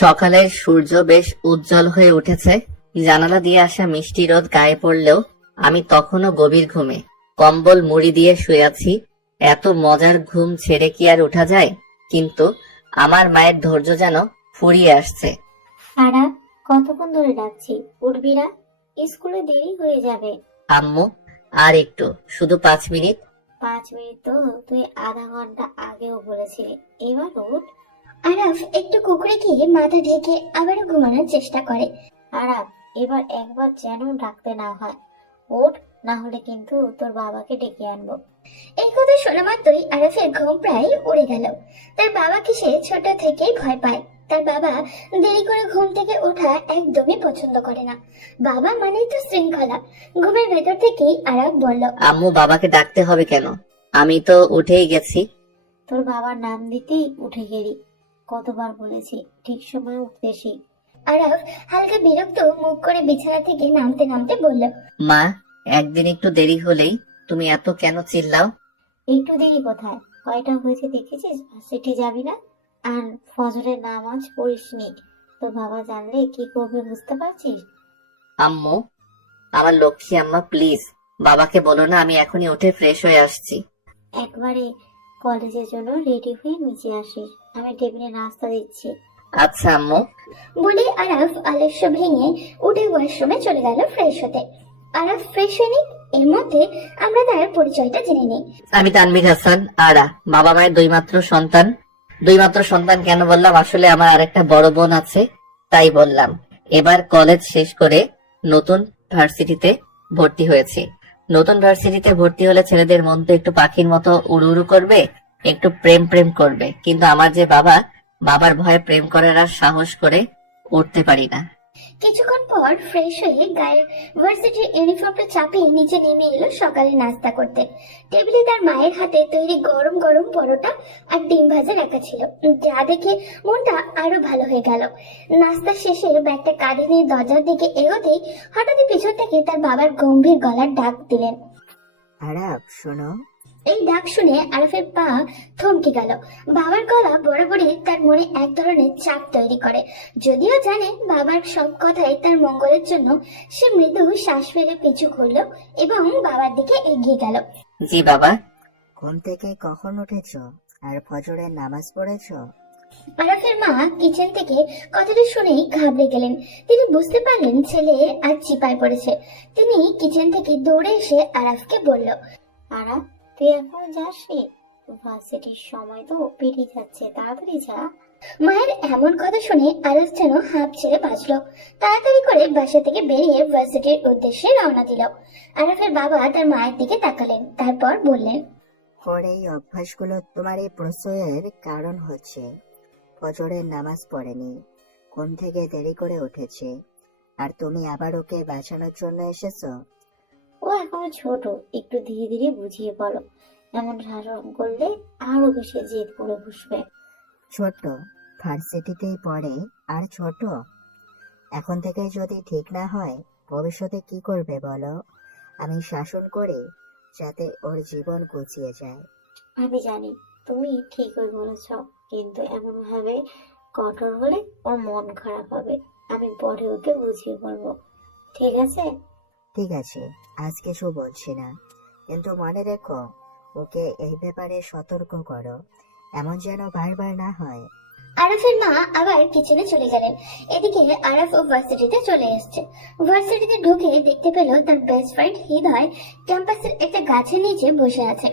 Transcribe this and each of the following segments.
সকালের সূর্য বেশ উজ্জ্বল হয়ে উঠেছে। জানালা দিয়ে আসা মিষ্টি রোদ গায়ে পড়লেও আমি তখনও গভীর ঘুমে কম্বল মুড়ি দিয়ে শুয়ে আছি। এত মজার ঘুম ছেড়ে কি আর ওঠা যায়? কিন্তু আমার মায়ের ধৈর্য যেন ফুরিয়ে আসছে। আরা, কতক্ষণ ধরে ডাকছি, উঠবি না? স্কুলে দেরি হয়ে যাবে। আম্মু, আর একটু, শুধু 5 মিনিট। 5 মিনিট তো তুই আধা ঘন্টা আগেও বলেছিলি। এবার উঠ। আরাফ একটু কুকুরে গিয়ে মাথা ঢেকে আবারও ঘুমানোর চেষ্টা করে। আরাফ, এবার একবার যেন ডাকতে না হয়। ওঠ, না হলে কিন্তু তোর বাবাকে ডেকে আনবো। এই কথা শোনা মাত্রই আরাফের ঘুম প্রায় উড়ে গেল। তার বাবাকে সে ছোট থেকেই ভয় পায়। তার বাবা দেরি করে ঘুম থেকে ওঠা একদমই পছন্দ করে না। বাবা মানেই তো শৃঙ্খলা। ঘুমের ভেতর থেকেই আরাফ বলল, আম্মু, বাবাকে ডাকতে হবে কেন? আমি তো উঠেই গেছি। তোর বাবার নাম দিতেই উঠে গেলি। কতবার বলেছি ঠিক সময় উঠতে শিখ। আরাফ হালকা বিরক্ত মুখ করে বিছানা থেকে নামতে নামতে বলল, মা, একদিন একটু দেরি হলেই তুমি এত কেন চিল্লাও? একটু দেরি কোথায়, কয়টা হয়েছে দেখেছিস? ভার্সিটি যাবি না আর ফজরের নামাজ পড়িসনি। তোর বাবা জানলে কি করবে বুঝতে পারছিস? আম্মু, আমার লক্ষ্মী আম্মা, প্লিজ বাবাকে বলো না আমি এখনই উঠে ফ্রেশ হয়ে আসছি। একবারে কলেজের জন্য রেডি হয়ে নিচে আসিস, আমি টেবিলে নাস্তা দিচ্ছি। আচ্ছা আম্মু। বলে আরাফ আলস্য ভেঙে উঠে ওয়াশরুমে চলে গেল ফ্রেশ হতে। আরাফ ফ্রেশ হয়নি, এর মধ্যে আমরা তার পরিচয়টা জেনে নিই। আমি তানভীর হাসান, আরা, বাবা মায়ের দুইমাত্র সন্তান। দুইমাত্র সন্তান কেন বললাম, আসলে আমার আরেকটা বড় বোন আছে, তাই বললাম। এবার কলেজ শেষ করে নতুন ভার্সিটিতে ভর্তি হয়েছি। নতুন ভার্সিটিতে ভর্তি হলে ছেলেদের মন তো একটু পাখির মতো উড়ু উড়ু করবে, একটু প্রেম প্রেম করবে। কিন্তু আমার যে বাবা, বাবার ভয়ে প্রেম করার আর সাহস করে উঠতে পারি না। কিছুক্ষণ পর ফ্রেশ হয়ে গায়ের ভার্সিটির ইউনিফর্মটা চাপিয়ে নিচে নেমে এলো সকালে নাস্তা করতে। টেবিলে তার মায়ের হাতে তৈরি গরম গরম পরোটা আর ডিম ভাজা রাখা ছিল, যা দেখে মনটা আরো ভালো হয়ে গেল। নাস্তা শেষে ব্যাগটা কাঁধে নিয়ে দরজার দিকে এগোতেই হঠাৎই পিছন থেকে তার বাবার গম্ভীর গলার ডাক দিলেন। আরাফ, শোনো। এই ডাক শুনে আরাফের পা থমকে গেল। বাবার গলা বরাবরই তার মনে এক ধরনের চাপ তৈরি করে। যদিও জানে বাবার সব কথাই তার মঙ্গলের জন্য, সে মৃদু শ্বাস ফেলে পিছু ঘুরল এবং বাবার দিকে এগিয়ে গেল। জি বাবা। ঘুম থেকে কখন উঠেছো আর ফজরের নামাজ পড়েছো? আরাফের মা কিচেন থেকে কথাটা শুনেই ঘাবড়ে গেলেন। তিনি বুঝতে পারলেন ছেলে আর চিপায় পড়েছে। তিনি কিচেন থেকে দৌড়ে এসে আরাফকে বলল, আরাফ, তুই এখন যাসনি? ভার্সিটির সময় তো পেরিয়ে যাচ্ছে, তাড়াতাড়ি যা। মায়ের এমন কথা শুনে আরাফ যেন হাঁপ ছেড়ে বাঁচলো। তাড়াতাড়ি করে বাসা থেকে বেরিয়ে ভার্সিটির উদ্দেশ্যে রওনা দিল। আরাফের বাবা তার মায়ের দিকে তাকালেন, তারপর বললেন, ওর এই অভ্যাসগুলো তোমার এই প্রশ্রয়ের কারণ হচ্ছে। ফজরের নামাজ পড়েনি, ঘুম থেকে দেরি করে উঠেছে, আর তুমি আবার ওকে বাঁচানোর জন্য এসেছো। ও এখনো ছোট, একটু ধীরে ধীরে বুঝিয়ে বলো। এমন শাসন করলে আরো বেশি জেদ করে বসবে। ছোট, ভার্সিটিতেই পড়ে, আর ছোট। এখন থেকে যদি ঠিক না হয়, ভবিষ্যতে কি করবে বলো? আমি শাসন করি যাতে ওর জীবন গুছিয়ে যায়। আমি জানি তুমি ঠিকই বলেছ, কিন্তু এমন ভাবে কঠোর হলে ওর মন খারাপ হবে। আমি পরে ওকে বুঝিয়ে বলবো, ঠিক আছে? ঠিক আছে, আজ কিছু বলছি না, কিন্তু মনে রেখো ওকে এই ব্যাপারে সতর্ক করো, এমন যেন বারবার না হয়। আরাফের মা আবার কিচেনে চলে গেলেন। এদিকে আরাফ ও ভার্সিটিতে চলে এসেছে। ভার্সিটিতে ঢুকে দেখতে পেল তার বেস্ট ফ্রেন্ড হৃদয় ক্যাম্পাসের একটা গাছের নিচে বসে আছে।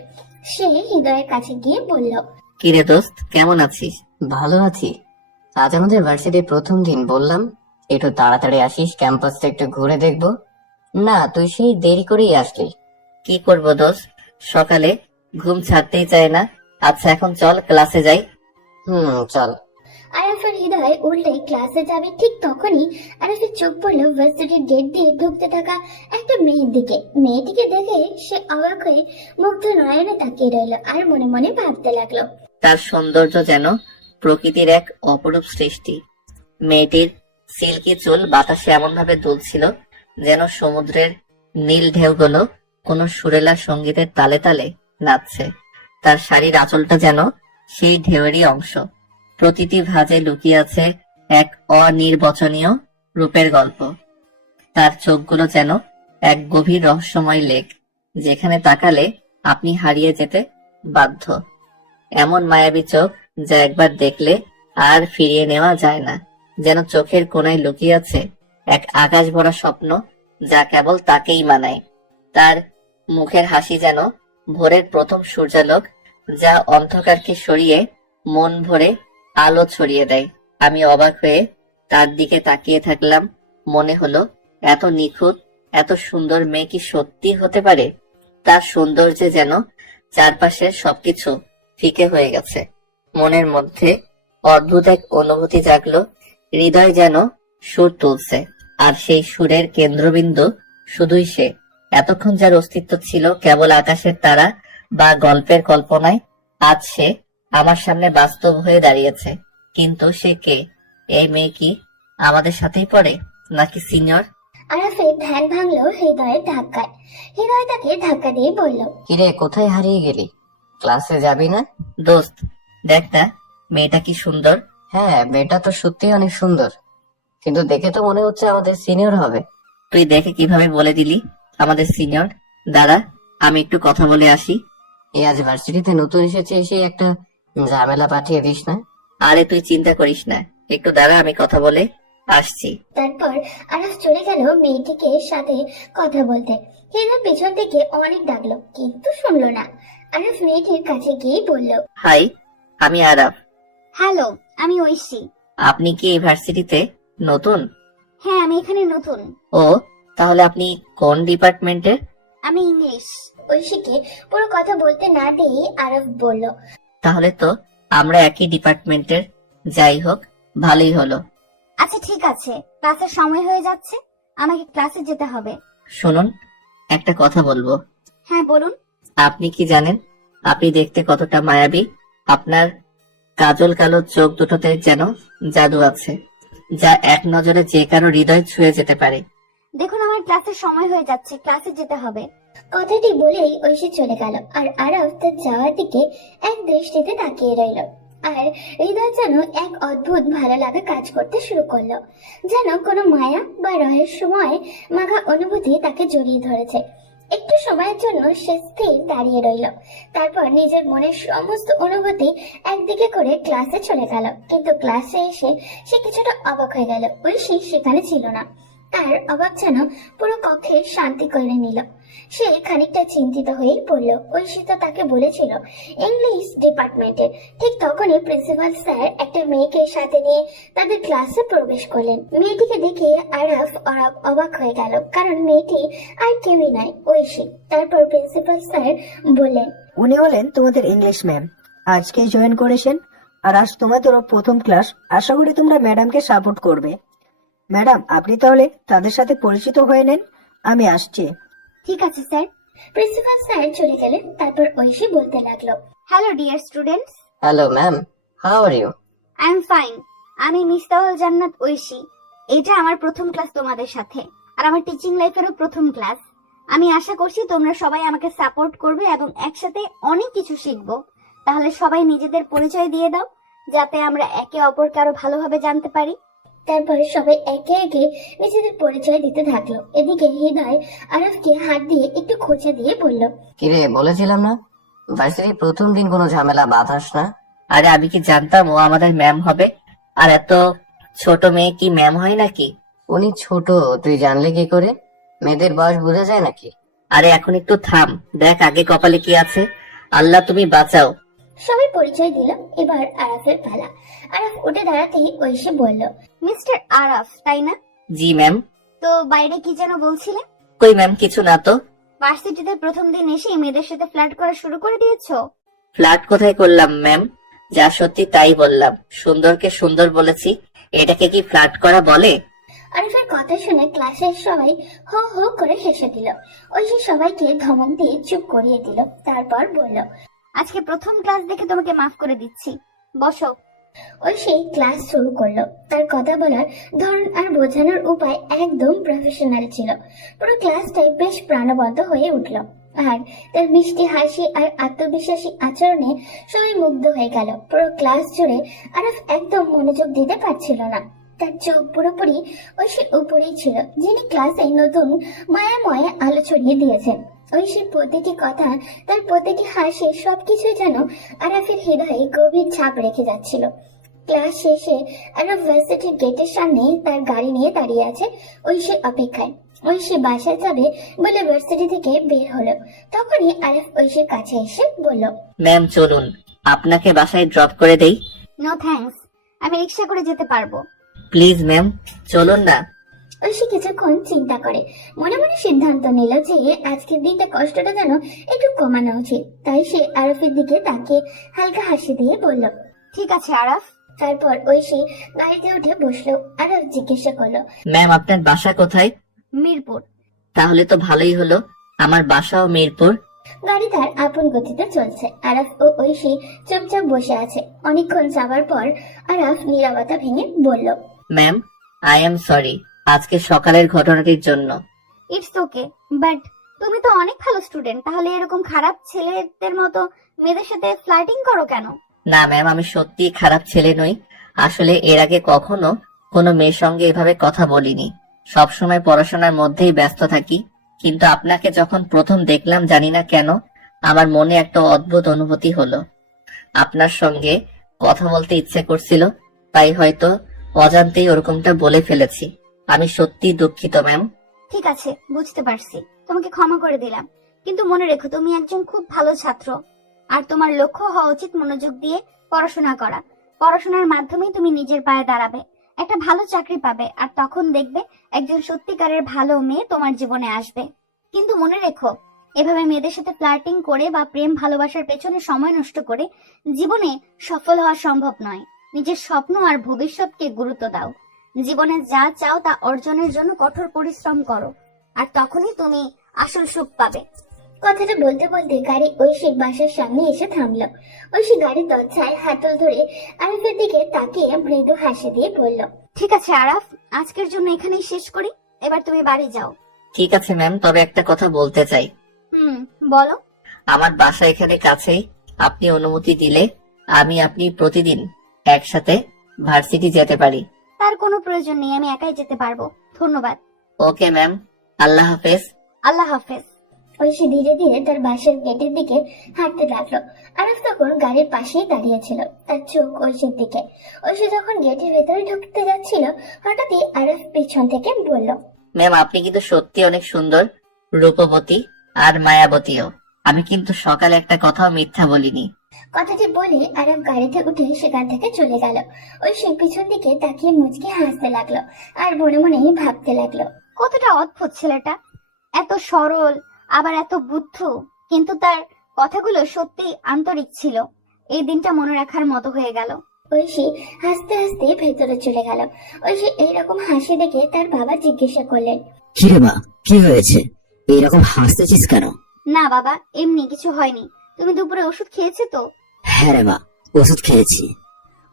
সে হৃদয়ের কাছে গিয়ে বলল, কিরে দোস্ত, কেমন আছিস? ভালো আছি। আজ আমাদের ভার্সিটির প্রথম দিন, বললাম একটু তাড়াতাড়ি আসিস, ক্যাম্পাসটা একটু ঘুরে দেখবো। না, তুই সেই দেরি করেই আসলি। কি করব দোস্ত, সকালে ঘুম ছাড়তেই চায় না। আচ্ছা এখন চল ক্লাসে যাই। চল। আরাফের হৃদয় উল্টে ক্লাসে যাবে, ঠিক তখনই আরাফের চোখ পড়ল ভার্সিটির গেট দিয়ে ঢুকতে থাকা একটা মেয়ের দিকে। মেয়েটিকে দেখে সে অবাক হয়ে মুগ্ধ নয়নে তাকিয়ে রইল আর মনে মনে ভাবতে লাগলো, তার সৌন্দর্য যেন প্রকৃতির এক অপরূপ সৃষ্টি। মেয়েটির সিল্কি চুল বাতাসে এমন ভাবে দুলছিল যেন সমুদ্রের নীল ঢেউগুলো কোনো সুরেলা সঙ্গীতের তালে তালে নাচছে। তার শাড়ির আঁচলটা যেন সেই ঢেউয়েরই অংশ। প্রতিটি ভাঁজে লুকিয়ে আছে এক অনির্বচনীয় রূপের গল্প। তার চোখগুলো যেন এক গভীর রহস্যময় লেক, যেখানে তাকালে আপনি হারিয়ে যেতে বাধ্য। এমন মায়াবী চোখ যা একবার দেখলে আর ফিরিয়ে নেওয়া যায় না, যেন চোখের কোণায় লুকিয়ে আছে এক আকাশ ভরা স্বপ্ন যা কেবল তাকেই মানায়। তার মুখের হাসি যেন ভোরের প্রথম সূর্যালোক, যা অন্ধকারকে সরিয়ে মন ভরে আলো ছড়িয়ে দেয়। আমি অবাক হয়ে তার দিকে তাকিয়ে থাকলাম। মনে হলো, এত নিখুঁত, এত সুন্দর মেয়ে কি সত্যি হতে পারে? তার সৌন্দর্যে যেন চারপাশের সবকিছু ফিকে হয়ে গেছে। মনের মধ্যে অদ্ভুত এক অনুভূতি জাগলো, হৃদয় যেন সুর তুলছে, আর সেই সুরের কেন্দ্রবিন্দু শুধুই সে। এতক্ষণ যার অস্তিত্ব ছিল কেবল আকাশের তারা বা গল্পের কল্পনায়, আজ সে আমার সামনে বাস্তব হয়ে দাঁড়িয়েছে। কিন্তু সে কে? এই মেয়ে কি আমাদের সাথেই পড়ে, নাকি সিনিয়র? আরাফের ধ্যান ভাঙলো হৃদয়ের ধাক্কায়। হৃদয় তাকে ধাক্কা দিয়ে বলল, কিরে, কোথায় হারিয়ে গেলি? ক্লাসে যাবি না? দোস্ত, দেখ না মেয়েটা কি সুন্দর। হ্যাঁ, মেয়েটা তো সত্যি অনেক সুন্দর, কিন্তু দেখে তো মনে হচ্ছে আমাদের সিনিয়র হবে। তুই দেখে কিভাবে বলে দিলি আমাদের সিনিয়র? দাঁড়া, আমি একটু কথা বলে আসি। এই আজ ভার্সিটিতে নতুন এসেছে, এসে একটা ঝামেলা পাঠিয়ে দিস না। আরে তুই চিন্তা করিস না, একটু দাঁড়া, আমি কথা বলে আসছি। তারপর আরাফ চলে গেল মেয়েটিকে সাথে কথা বলতে। হৃদয় পেছন থেকে অনেক ডাকলো, কিন্তু শুনলো না। আরাফ মেয়েটির কাছে গিয়ে বলল, হাই, আমি আরাফ। হ্যালো, আমি ঐশী। আপনি কি এই ভার্সিটিতে নতুন? হ্যাঁ, আমি এখানে নতুন। ও, তাহলে আপনি কোন ডিপার্টমেন্টের? আমি ইংলিশ। ঐশীকে পুরো কথা বলতে না দিয়ে আরাফ বলল, তাহলে তো আমরা একই ডিপার্টমেন্টের। যাই হোক, ভালোই হলো। আচ্ছা ঠিক আছে, ক্লাসের সময় হয়ে যাচ্ছে, আমাকে ক্লাসে যেতে হবে। শুনুন, একটা কথা বলবো। হ্যাঁ বলুন। আপনি কি জানেন আপনি দেখতে কতটা মায়াবী? আপনার কাজল কালো চোখ দুটোতে যেন জাদু আছে, যা এক নজরে যে কারো হৃদয় ছুঁয়ে যেতে পারে। দেখুন, আমার ক্লাসের সময় হয়ে যাচ্ছে, ক্লাসে যেতে হবে। কথাটি বলেই ঐশী চলে গেল। আর আরাফ তার যাওয়ার দিকে এক দৃষ্টিতে তাকিয়ে রইল। আর হৃদয় যেন এক অদ্ভুত ভালো লাগা কাজ করতে শুরু করলো, যেন কোনো মায়া বা রহস্যময় মাখা অনুভূতি তাকে জড়িয়ে ধরেছে। একটু সময়ের জন্য সে স্থির দাঁড়িয়ে রইল, তারপর নিজের মনের সমস্ত অনুভূতি একদিকে করে ক্লাসে চলে গেল। কিন্তু ক্লাসে এসে সে কিছুটা অবাক হয়ে গেল, ঐশী সেখানে ছিল না। তার অবাক যেন পুরো কক্ষের শান্তি করে নিল। সে খানিকটা চিন্তিত হয়েই পড়ল, ঐশী তো তাকে বলেছিল ইংলিশ ডিপার্টমেন্টে। ঠিক তখনই প্রিন্সিপাল স্যার একটা মেয়েকে সাথে নিয়ে তাদের ক্লাসে প্রবেশ করলেন। মেয়েটিকে দেখে আরাফ অবাক হয়ে গেল, কারণ মেয়েটি আর কেউই নয়, ঐশী। তারপর প্রিন্সিপাল স্যার বললেন, উনি হলেন তোমাদের ইংলিশ ম্যাম, আজকেই জয়েন করেছেন, আর আজ তোমাদের প্রথম ক্লাস। আশা করি তোমরা ম্যাডামকে সাপোর্ট করবে। ম্যাডাম, আপনি তাহলে তাদের সাথে পরিচিত হয়ে নেন, আমি আসছি। ঠিক আছে স্যার। প্রিন্সিপাল স্যার চলে গেলেন। তারপর ঐশী বলতে লাগলো, hello dear students, hello ma'am, how are you? I am fine. আমি মিস্তাহুল জান্নাত ঐশী। এটা আমার প্রথম ক্লাস তোমাদের সাথে, আর আমার টিচিং লাইফেরও প্রথম ক্লাস। আমি আশা করছি তোমরা সবাই আমাকে সাপোর্ট করবে এবং একসাথে অনেক কিছু শিখবো। তাহলে সবাই নিজেদের পরিচয় দিয়ে দাও, যাতে আমরা একে অপরকে আরো ভালোভাবে জানতে পারি। তারপরে সবাই একে একে নিজেদের পরিচয় দিতে থাকলো। এদিকে হৃদয় আরাফকে হাত দিয়ে একটু খোঁচা দিয়ে বলল, কিরে, বলেছিলাম না ভার্সিটির প্রথম দিন কোনো ঝামেলা বাঁধাস না। আরে আমি কি জানতাম ও আমাদের ম্যাম হবে? আর এত ছোট মেয়ে কি ম্যাম হয় নাকি? উনি ছোট, তুই জানলে কি করে? মেয়েদের বয়স বোঝা যায় নাকি? আরে এখন একটু থাম, দেখ আগে কপালে কি আছে। আল্লাহ তুমি বাঁচাও। সবাই পরিচয় দিল। এবার আরাফের পালা। আরাফ উঠে দাঁড়াতেই ঐশী বলল, মিস্টার আরাফ, তাই না? জি ম্যাম। তো বাইরে কি যেন বলছিলে? কই ম্যাম, কিছু না তো। ভার্সিটিতে প্রথম দিন এসে মেয়েদের সাথে ফ্লার্ট করা শুরু করে দিয়েছো? ফ্ল্যাট কোথায় করলাম ম্যাম? যা সত্যি তাই বললাম। সুন্দরকে সুন্দর বলেছি, এটাকে কি ফ্ল্যাট করা বলে? আরিফের কথা শুনে ক্লাসের সবাই হো হো করে হেসে দিল। ঐশী সবাইকে ধমক দিয়ে চুপ করিয়ে দিল। তারপর বলল, আজকে প্রথম ক্লাস দেখে তোমাকে মাফ করে দিচ্ছি, বসো। ঐশী ক্লাস শুরু করলো। তার কথা বলার ধরন আর বোঝানোর উপায় একদম প্রফেশনাল ছিল। পুরো ক্লাসটাই বেশ প্রাণবন্ত হয়ে উঠল। আর তার মিষ্টি হাসি আর আত্মবিশ্বাসী আচরণে সবাই মুগ্ধ হয়ে গেল। পুরো ক্লাস জুড়ে আরাফ একদম মনোযোগ দিতে পারছিল না। তার চোখ পুরোপুরি ঐশীর উপরেই ছিল, যিনি ক্লাসে নতুন মায়াময় আলো ছড়িয়ে দিয়েছেন। ঐশীর প্রতিটি কথা, তার প্রতিটি হাসি, সবকিছুই যেন আরাফের হৃদয়ে গভীর ছাপ রেখে যাচ্ছিল। ক্লাস শেষে আরাফ ভার্সিটির গেটের সামনে তার গাড়ি নিয়ে দাঁড়িয়ে আছে ঐশীর অপেক্ষায়। ঐশী বাসায় যাবে বলে ভার্সিটি থেকে বের হলো। তখনই আরাফ ঐশীর কাছে এসে বলল, ম্যাম চলুন, আপনাকে বাসায় ড্রপ করে দেই। নো থ্যাঙ্কস, আমি রিক্সা করে যেতে পারবো। প্লিজ ম্যাম, চলুন না। ঐশী কিছুক্ষণ চিন্তা করে মনে মনে সিদ্ধান্ত নিল যে আজকের দিনটা কষ্টটা যেন একটু কমানো উচিত। তাই সে আরাফের দিকে তাকিয়ে হালকা হাসি দিয়ে বলল, ঠিক আছে আরাফ। তারপর ঐশী গাড়িতে উঠে বসলো। আরাফ জিজ্ঞাসা করলো, ম্যাম আপনার বাসা কোথায়? মিরপুর। তাহলে তো ভালোই হলো, আমার বাসাও মিরপুর। গাড়ি তার আপন গতিতে চলছে। আরাফ ও ঐশী চুপচাপ বসে আছে। অনেকক্ষণ যাবার পর আরাফ নীরবতা ভেঙে বলল, ম্যাম আই এম সরি আজকে সকালের ঘটনাটির জন্য। ইটস ওকে, বাট তুমি তো অনেক ভালো স্টুডেন্ট, তাহলে এরকম খারাপ ছেলেদের মতো মেয়েদের সাথে ফ্লার্টিং করো কেন? না ম্যাম, আমি সত্যি খারাপ ছেলে নই। আসলে এর আগে কখনো কোনো মেয়ের সঙ্গে এভাবে কথা বলিনি। সবসময় পড়াশোনার মধ্যেই ব্যস্ত থাকি। কিন্তু আপনাকে যখন প্রথম দেখলাম জানি না কেন আমার মনে একটা অদ্ভুত অনুভূতি হলো। আপনার সঙ্গে কথা বলতে ইচ্ছে করছিল, তাই হয়তো অজান্তেই ওরকমটা বলে ফেলেছি। আমি সত্যি দুঃখিত ম্যাম। ঠিক আছে, বুঝতে পারছি, তোমাকে ক্ষমা করে দিলাম। কিন্তু মনে রেখো তুমি একজন খুব ভালো ছাত্র, আর তোমার লক্ষ্য হওয়া উচিত মনোযোগ দিয়ে পড়াশোনা করা। পড়াশোনার মাধ্যমেই তুমি নিজের পায়ে দাঁড়াবে, একটা ভালো চাকরি পাবে, আর তখন দেখবে একজন সত্যিকারের ভালো মেয়ে তোমার জীবনে আসবে। কিন্তু মনে রেখো, এভাবে মেয়েদের সাথে ফ্লার্টিং করে বা প্রেম ভালোবাসার পেছনে সময় নষ্ট করে জীবনে সফল হওয়া সম্ভব নয়। নিজের স্বপ্ন আর ভবিষ্যৎকে গুরুত্ব দাও। জীবনে যা চাও তা অর্জনের জন্য কঠোর পরিশ্রম করো, আর তখনই তুমি আসল সুখ পাবে। কথাটা বলতে বলতে গাড়ি ঐশীর বাসার সামনে এসে থামলো। ঐশী গাড়ির দরজায় হাতল ধরে আরাফের দিকে তাকিয়ে মৃদু হাসি দিয়ে বলল, ঠিক আছে আরাফ, আজকের জন্য এখানেই শেষ করি, এবার তুমি বাড়ি যাও। ঠিক আছে ম্যাম, তবে একটা কথা বলতে চাই। বলো। আমার বাসা এখানে কাছেই। আপনি অনুমতি দিলে আমি আপনি প্রতিদিন একসাথে ভার্সিটি যেতে পারি। তার কোনো প্রয়োজন নেই, আমি একাই যেতে পারবো। ধন্যবাদ। ওকে ম্যাম, আল্লাহ হাফেজ। আল্লাহ হাফেজ। ঐশী ধীরে ধীরে তার বাসার গেটের দিকে হাঁটতে লাগলো। আরাফ তখন গাড়ির পাশেই দাঁড়িয়েছিল, তার চোখ ঐশীর দিকে। ঐশী যখন গেটের ভেতরে ঢুকতে যাচ্ছিল, হঠাৎই আরাফ পিছন থেকে বলল, ম্যাম আপনি কিন্তু সত্যি অনেক সুন্দর, রূপবতী আর মায়াবতীও। আমি কিন্তু সকালে একটা কথাও মিথ্যা বলিনি। কথাটি বলে আরাফ গাড়িতে উঠে সেখান থেকে চলে গেল। ঐশী পিছন দিকে তাকিয়ে মুচকে হাসতে লাগলো আর মনে মনে ভাবতে লাগলো, কতটা অদ্ভুত ছেলেটা, এত সরল আবার এত বুদ্ধ, কিন্তু তার কথাগুলো সত্যি আন্তরিক ছিল। এই দিনটা মনে রাখার মতো হয়ে গেল। ঐশী হাসতে হাসতে ভেতরে চলে গেল। ঐশী এইরকম হাসি দেখে তার বাবা জিজ্ঞাসা করলেন, কি রে মা, কি হয়েছে? এইরকম হাসতেছিস কেন? না বাবা, এমনি কিছু হয়নি। তুমি দুপুরে ওষুধ খেয়েছো তো? হ্যাঁ রে মা, ওষুধ খেয়েছি।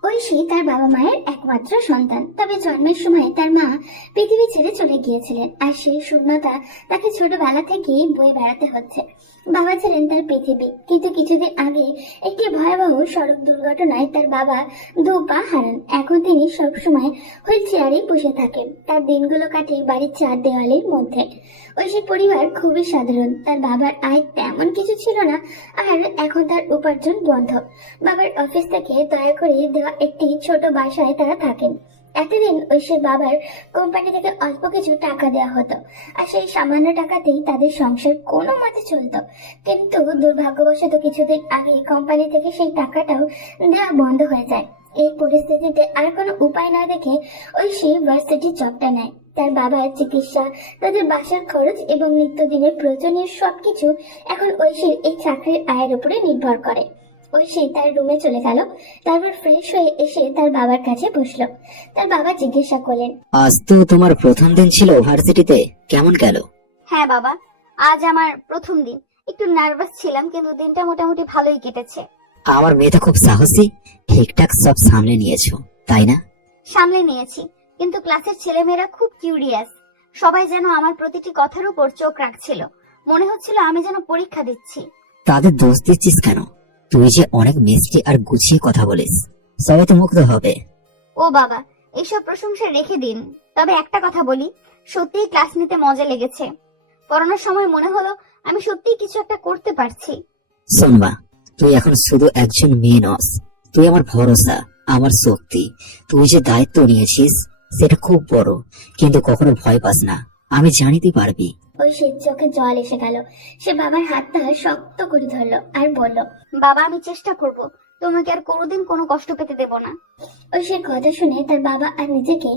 ঐশী তার বাবা মায়ের একমাত্র সন্তান, তবে জন্মের সময় তার মা পৃথিবী ছেড়ে চলে গিয়েছিলেন, আর সেই শূন্যতা তাকে ছোটবেলা থেকেই বয়ে বেড়াতে হচ্ছে। বাবা ছিলেন তার পৃথিবী, কিন্তু কিছুদিন আগে একটি ভয়াবহ সড়ক দুর্ঘটনায় তার বাবা 2 পা হারান। এখন তিনি সবসময় হুইল চেয়ারেই বসে থাকেন। তার দিনগুলো কাটে বাড়ির 4 দেওয়ালের মধ্যে। ঐশীর পরিবার খুবই সাধারণ। তার বাবার আয় তেমন কিছু ছিল না, আর এখন তার উপার্জন বন্ধ। বাবার অফিস থেকে দয়া করে দেওয়া একটি ছোট বাসায় তারা থাকেন। একদিন ঐশীর বাবার কোম্পানি থেকে অল্প কিছু টাকা দেওয়া হতো, আর সেই সামান্য টাকাতেই তাদের সংসার কোনো মতে চলতো। কিন্তু দুর্ভাগ্যবশত কিছুদিন আগে কোম্পানি থেকে সেই টাকাটাও দেওয়া বন্ধ হয়ে যায়। এই পরিস্থিতিতে আর কোনো উপায় না দেখে ঐশী ভার্সিটির জবটা নেয়। তার বাবার চিকিৎসা, তাদের বাসার খরচ এবং নিত্যদিনের প্রয়োজনীয় সবকিছু এখন ঐশীর এই চাকরির আয়ের উপরে নির্ভর করে। ঐশী তার রুমে চলে গেল। তারপর ফ্রেশ হয়ে এসে তার বাবার কাছে বসলো। তার বাবা জিজ্ঞাসা করলেন, আজ তো তোমার প্রথম দিন ছিল ভার্সিটিতে, কেমন গেল? হ্যাঁ বাবা, আজ আমার প্রথম দিন। একটু নার্ভাস ছিলাম, কিন্তু দিনটা মোটামুটি ভালোই কেটেছে। আমার মেয়ে তো খুব সাহসী, ঠিকঠাক সব সামলে নিয়েছো, তাই না? সামলে নিয়েছি, কিন্তু ক্লাসের ছেলেমেয়েরা খুব কিউরিয়াস। সবাই যেন আমার প্রতিটি কথার উপর চোখ রাখছিল। মনে হচ্ছিল আমি যেন পরীক্ষা দিচ্ছি। তাদের দোষ দিচ্ছিস কেন? তুই যে অনেক মিষ্টি আর গুছিয়ে কথা বলিস, সবাই তো মুগ্ধ হবে। ও বাবা, এইসব প্রশংসা রেখে দিন। তবে একটা কথা বলি, সত্যিই ক্লাস নিতে মজা লেগেছে। পড়ানোর সময় মনে হলো আমি সত্যিই কিছু একটা করতে পারছি। শোনবা, তুই এখন শুধু একজন মেয়ে নস, তুই আমার ভরসা, আমার শক্তি। তুই যে দায়িত্ব নিয়েছিস সেটা খুব বড়, কিন্তু কখনো ভয় পাস না, আমি জানি তুই পারবি। ঐশীর চোখে জল এসে গেল। সে বাবার হাতটা শক্ত করে ধরলো আর বলল, বাবা, আমি চেষ্টা করব, তোমাকে আর কোনোদিন কোনো কষ্ট পেতে দেব না। ঐশীর কথা শুনে তার বাবা আর নিজেকে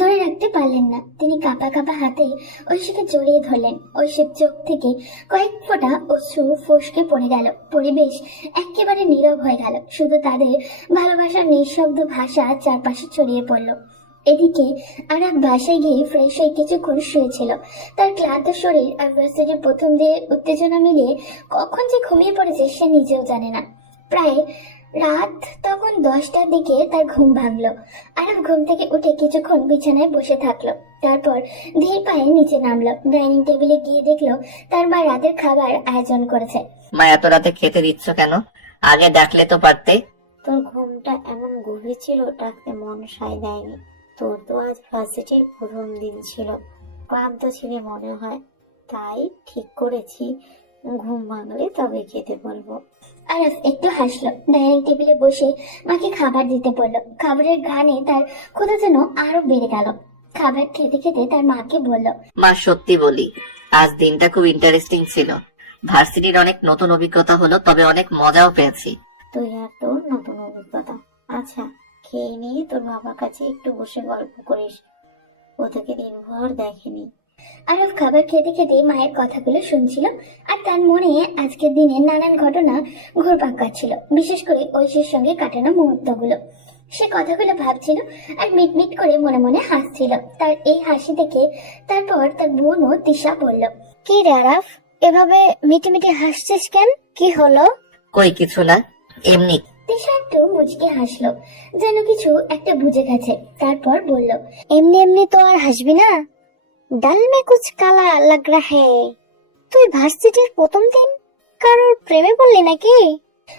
ধরে রাখতে পারলেন না। তিনি কাঁপা কাঁপা হাতে ঐশীকে জড়িয়ে ধরলেন। ঐশীর চোখ থেকে কয়েক ফোঁটা অশ্রু ফসকে পড়ে গেল। পরিবেশ একেবারে নীরব হয়ে গেল। শুধু তাদের ভালোবাসার নিঃশব্দ ভাষা চারপাশে ছড়িয়ে পড়ল। এদিকে আরাফ বাসায় গিয়ে ফ্রেশ হয়ে কিছুক্ষণ শুয়েছিল। তার ক্লান্ত শরীর আর ভার্সিটির প্রথম দিনের উত্তেজনা মিলিয়ে কখন যে ঘুমিয়ে পড়েছে সে নিজেও জানে না। প্রায় রাত তখন 10টার দিকে তার ঘুম ভাঙলো। আরব ঘুম থেকে উঠে কিছুক্ষণ বিছানায় বসে থাকলো। তারপর ধীর পায়ে নিচে নামলো। ডাইনিং টেবিলে গিয়ে দেখলো তার মা রাতের খাবার আয়োজন করেছে। মা, এত রাতে খেতে দিচ্ছ কেন? আগে ডাকলে তো পারতে। তোর ঘুমটা এমন গভীর ছিল, ডাকতে মন সায় দেয়নি। তোর তো আজ ভার্সিটির প্রথম দিন ছিল, ক্লান্ত ছিলে মনে হয়, তাই ঠিক করেছি ঘুম ভাঙলে তবে খেতে বলবো। আরব একটু হাসলো। ডাইনিং টেবিলে বসে মাকে খাবার দিতে বললো। খাবারের ঘ্রাণে তার ক্ষুধা যেন আরো বেড়ে গেল। খাবার খেতে খেতে তার মাকে বলল, মা, সত্যি বলি, আজ দিনটা খুব ইন্টারেস্টিং ছিল। ভার্সিটির অনেক নতুন অভিজ্ঞতা হলো, তবে অনেক মজাও পেয়েছি। তুই আর তোর নতুন অভিজ্ঞতা। আচ্ছা, খেয়ে নিয়ে তোর বাবার কাছে একটু বসে গল্প করিস, ও তোকে দিনভর দেখেনি। আরব খাবার খেতে খেতে মায়ের কথাগুলো শুনছিল আর তার মনে আজকের দিনে নানান ঘটনা ঘুরপাক খাচ্ছিল, বিশেষ করে ঐশীর সঙ্গে কাটানো মুহূর্তগুলো। সে কথাগুলো ভাবছিল আর মিটমিট করে মনে মনে হাসছিল। তার এই হাসি দেখে তারপর তার বোন ও তিশা বলল, কি রে আরাফ, এভাবে মিটিমিটি হাসছিস কেন? কি হলো? কই কিছু না, এমনি। তিশা একটু মুচকে হাসলো, যেন কিছু একটা বুঝে গেছে। তারপর বলল, এমনি এমনি তো আর হাসবি না, ডাল মে কুছ কালা লাগ রা হে। তুই ভার্সিটির প্রথম দিন কারোর প্রেমে পড়লি নাকি?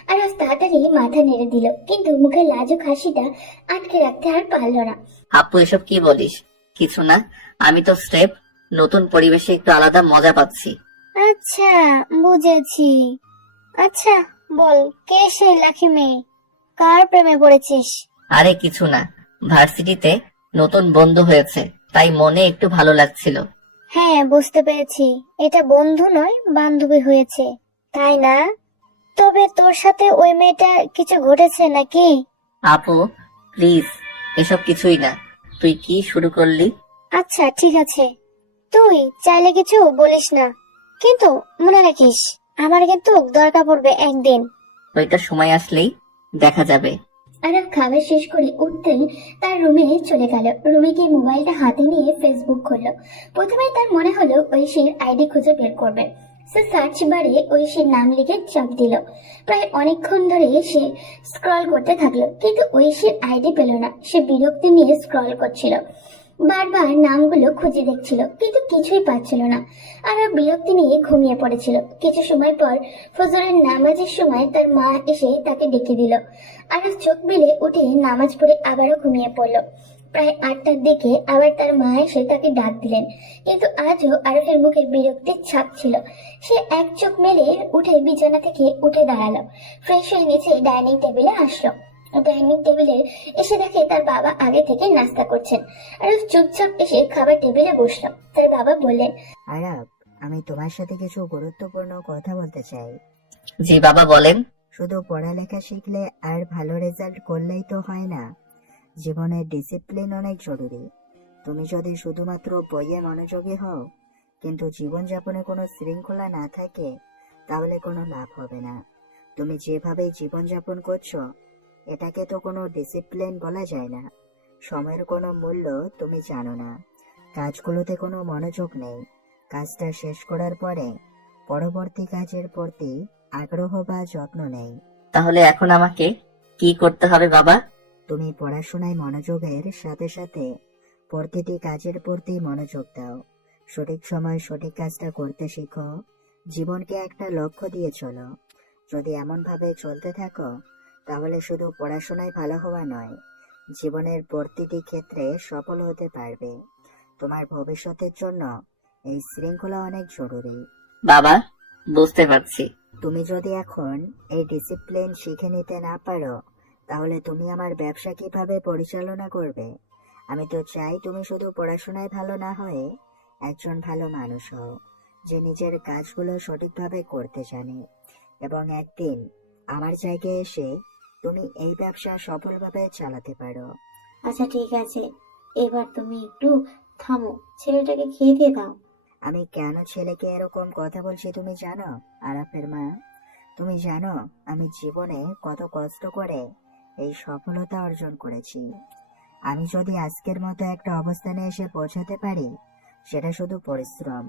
আর তাড়াতাড়ি মাথা নেড়ে দিল, কিন্তু মুখের লাজুক হাসিটা আটকে রাখতে আর পারল না। আপু, এসব কি বলিস? কিছু না, আমি তো স্রেফ নতুন পরিবেশে একটু আলাদা মজা পাচ্ছি। আচ্ছা, বুঝেছি। আচ্ছা বল, কে সেই লাকি মেয়ে, কার প্রেমে পড়েছিস? আরে কিছু না, ভার্সিটিতে নতুন বন্ধু হয়েছে, তাই মনে একটু ভালো লাগছিল। হ্যাঁ, বুঝতে পেরেছি, এটা বন্ধু নয় বান্ধবী হয়েছে, তাই না? তবে তোর সাথে ওই মেয়েটার কিছু ঘটেছে নাকি? আপু প্লিজ, এসব কিছুই না। তুই কি শুরু করলি? আচ্ছা ঠিক আছে, তুই চাইলে কিছু বলিস না, কিন্তু মনে রাখিস আমার কিন্তু দরকার পড়বে একদিন। ওইটা সময় আসলেই দেখা যাবে। আরব খাবার শেষ করে উঠতেই তার রুমে চলে গেল। রুমে গিয়ে মোবাইলটা হাতে নিয়ে ফেসবুক খুললো। প্রথমে তার মনে হলো ঐশীর আইডি খুঁজে বের করবে। সে সার্চ বারে ঐশীর নাম লিখে চাপ দিল। প্রায় অনেকক্ষণ ধরে সে স্ক্রল করতে থাকলো, কিন্তু ঐশীর আইডি পেল না। সে বিরক্তি নিয়ে স্ক্রল করছিল, বারবার নামগুলো খুঁজে দেখছিল, কিন্তু কিছুই পাচ্ছিল না। আর বিরক্তি নিয়ে ঘুমিয়ে পড়েছিল। কিছু সময় পর ফজরের নামাজের সময় তার মা এসে তাকে ডেকে দিল। আর চোখ মেলে উঠে নামাজ পড়ে আবারও ঘুমিয়ে পড়ল। প্রায় 8টার দিকে আবার তার মা এসে তাকে ডাক দিলেন, কিন্তু আজও আরফের মুখে বিরক্তির ছাপ ছিল। সে এক চোখ মেলে উঠে বিছানা থেকে উঠে দাঁড়ালো। ফ্রেশ হয়ে নিচে ডাইনিং টেবিলে আসলো। ডাইনিং টেবিলে এসে দেখে তার বাবা আগে থেকে নাস্তা করছেন। আরফ চুপচাপ এসে খাবার টেবিলে বসলো। তার বাবা বললেন, আরব, আমি তোমার সাথে কিছু গুরুত্বপূর্ণ কথা বলতে চাই। জি বাবা, বলেন। শুধু পড়ালেখা শিখলে আর ভালো রেজাল্ট করলেই তো হয় না, জীবনে ডিসিপ্লিন অনেক জরুরি। তুমি যদি শুধুমাত্র বইয়ে মনোযোগী হও কিন্তু জীবনযাপনে কোনো শৃঙ্খলা না থাকে, তাহলে কোনো লাভ হবে না। তুমি যেভাবে জীবনযাপন করছো এটাকে তো কোনো ডিসিপ্লিন বলা যায় না। সময়ের কোনো মূল্য তুমি জানো না, কাজগুলোতে কোনো মনোযোগ নেই, কাজটা শেষ করার পরে পরবর্তী কাজের প্রতি আগ্রহ বা যত্ন নেই। তাহলে এখন আমাকে কি করতে হবে বাবা? তুমি পড়াশোনায় মনোযোগের সাথে সাথে প্রতিটি কাজের প্রতি মনোযোগ দাও। সঠিক সময় সঠিক কাজটা করতে শিখো। জীবনকে একটা লক্ষ্য দিয়ে চলো। যদি এমন ভাবে চলতে থাকো তাহলে শুধু পড়াশোনায় ভালো হওয়া নয়, জীবনের প্রতিটি ক্ষেত্রে সফল হতে পারবে। তোমার ভবিষ্যতের জন্য এই শৃঙ্খলা অনেক জরুরি। বাবা, বুঝতে পারছি। তুমি যদি এখন এই ডিসিপ্লিন শিখে নিতে না পারো, তাহলে তুমি আমার ব্যবসা কিভাবে পরিচালনা করবে? আমি তো চাই তুমি শুধু পড়াশোনায় ভালো না হয়ে একজন ভালো মানুষ হও, যে নিজের কাজগুলো সঠিকভাবে করতে জানে, এবং একদিন আমার জায়গায় এসে তুমি এই ব্যবসা সফলভাবে চালাতে পারো। আচ্ছা ঠিক আছে, এবার তুমি একটু থামো, ছেলেটাকে খেতে দাও। আমি কেন ছেলেকে এরকম কথা বলছি তুমি জানো আরাফের মা? তুমি জানো আমি জীবনে কত কষ্ট করে এই সফলতা অর্জন করেছি। আমি যদি আজকের মতো একটা অবস্থানে এসে পৌঁছাতে পারি, সেটা শুধু পরিশ্রম,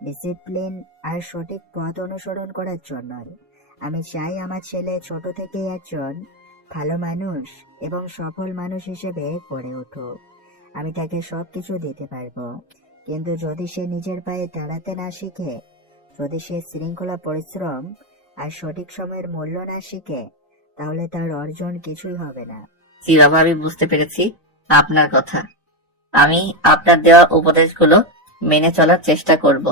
ডিসিপ্লিন আর সঠিক পথ অনুসরণ করার জন্যই। আমি চাই আমার ছেলে ছোট থেকেই একজন ভালো মানুষ এবং সফল মানুষ হিসেবে গড়ে উঠুক। আমি তাকে সবকিছু দিতে পারবো, কিন্তু যদি সে নিজের পায়ে দাঁড়াতে না শিখে, যদি সে শৃঙ্খলা, পরিশ্রম আর সঠিক সময়ের মূল্য না শিখে, তাহলে তার অর্জন কিছুই হবে না। জি বাবা, আমি বুঝতে পেরেছি আপনার কথা। আমি আপনার দেওয়া উপদেশগুলো মেনে চলার চেষ্টা করব।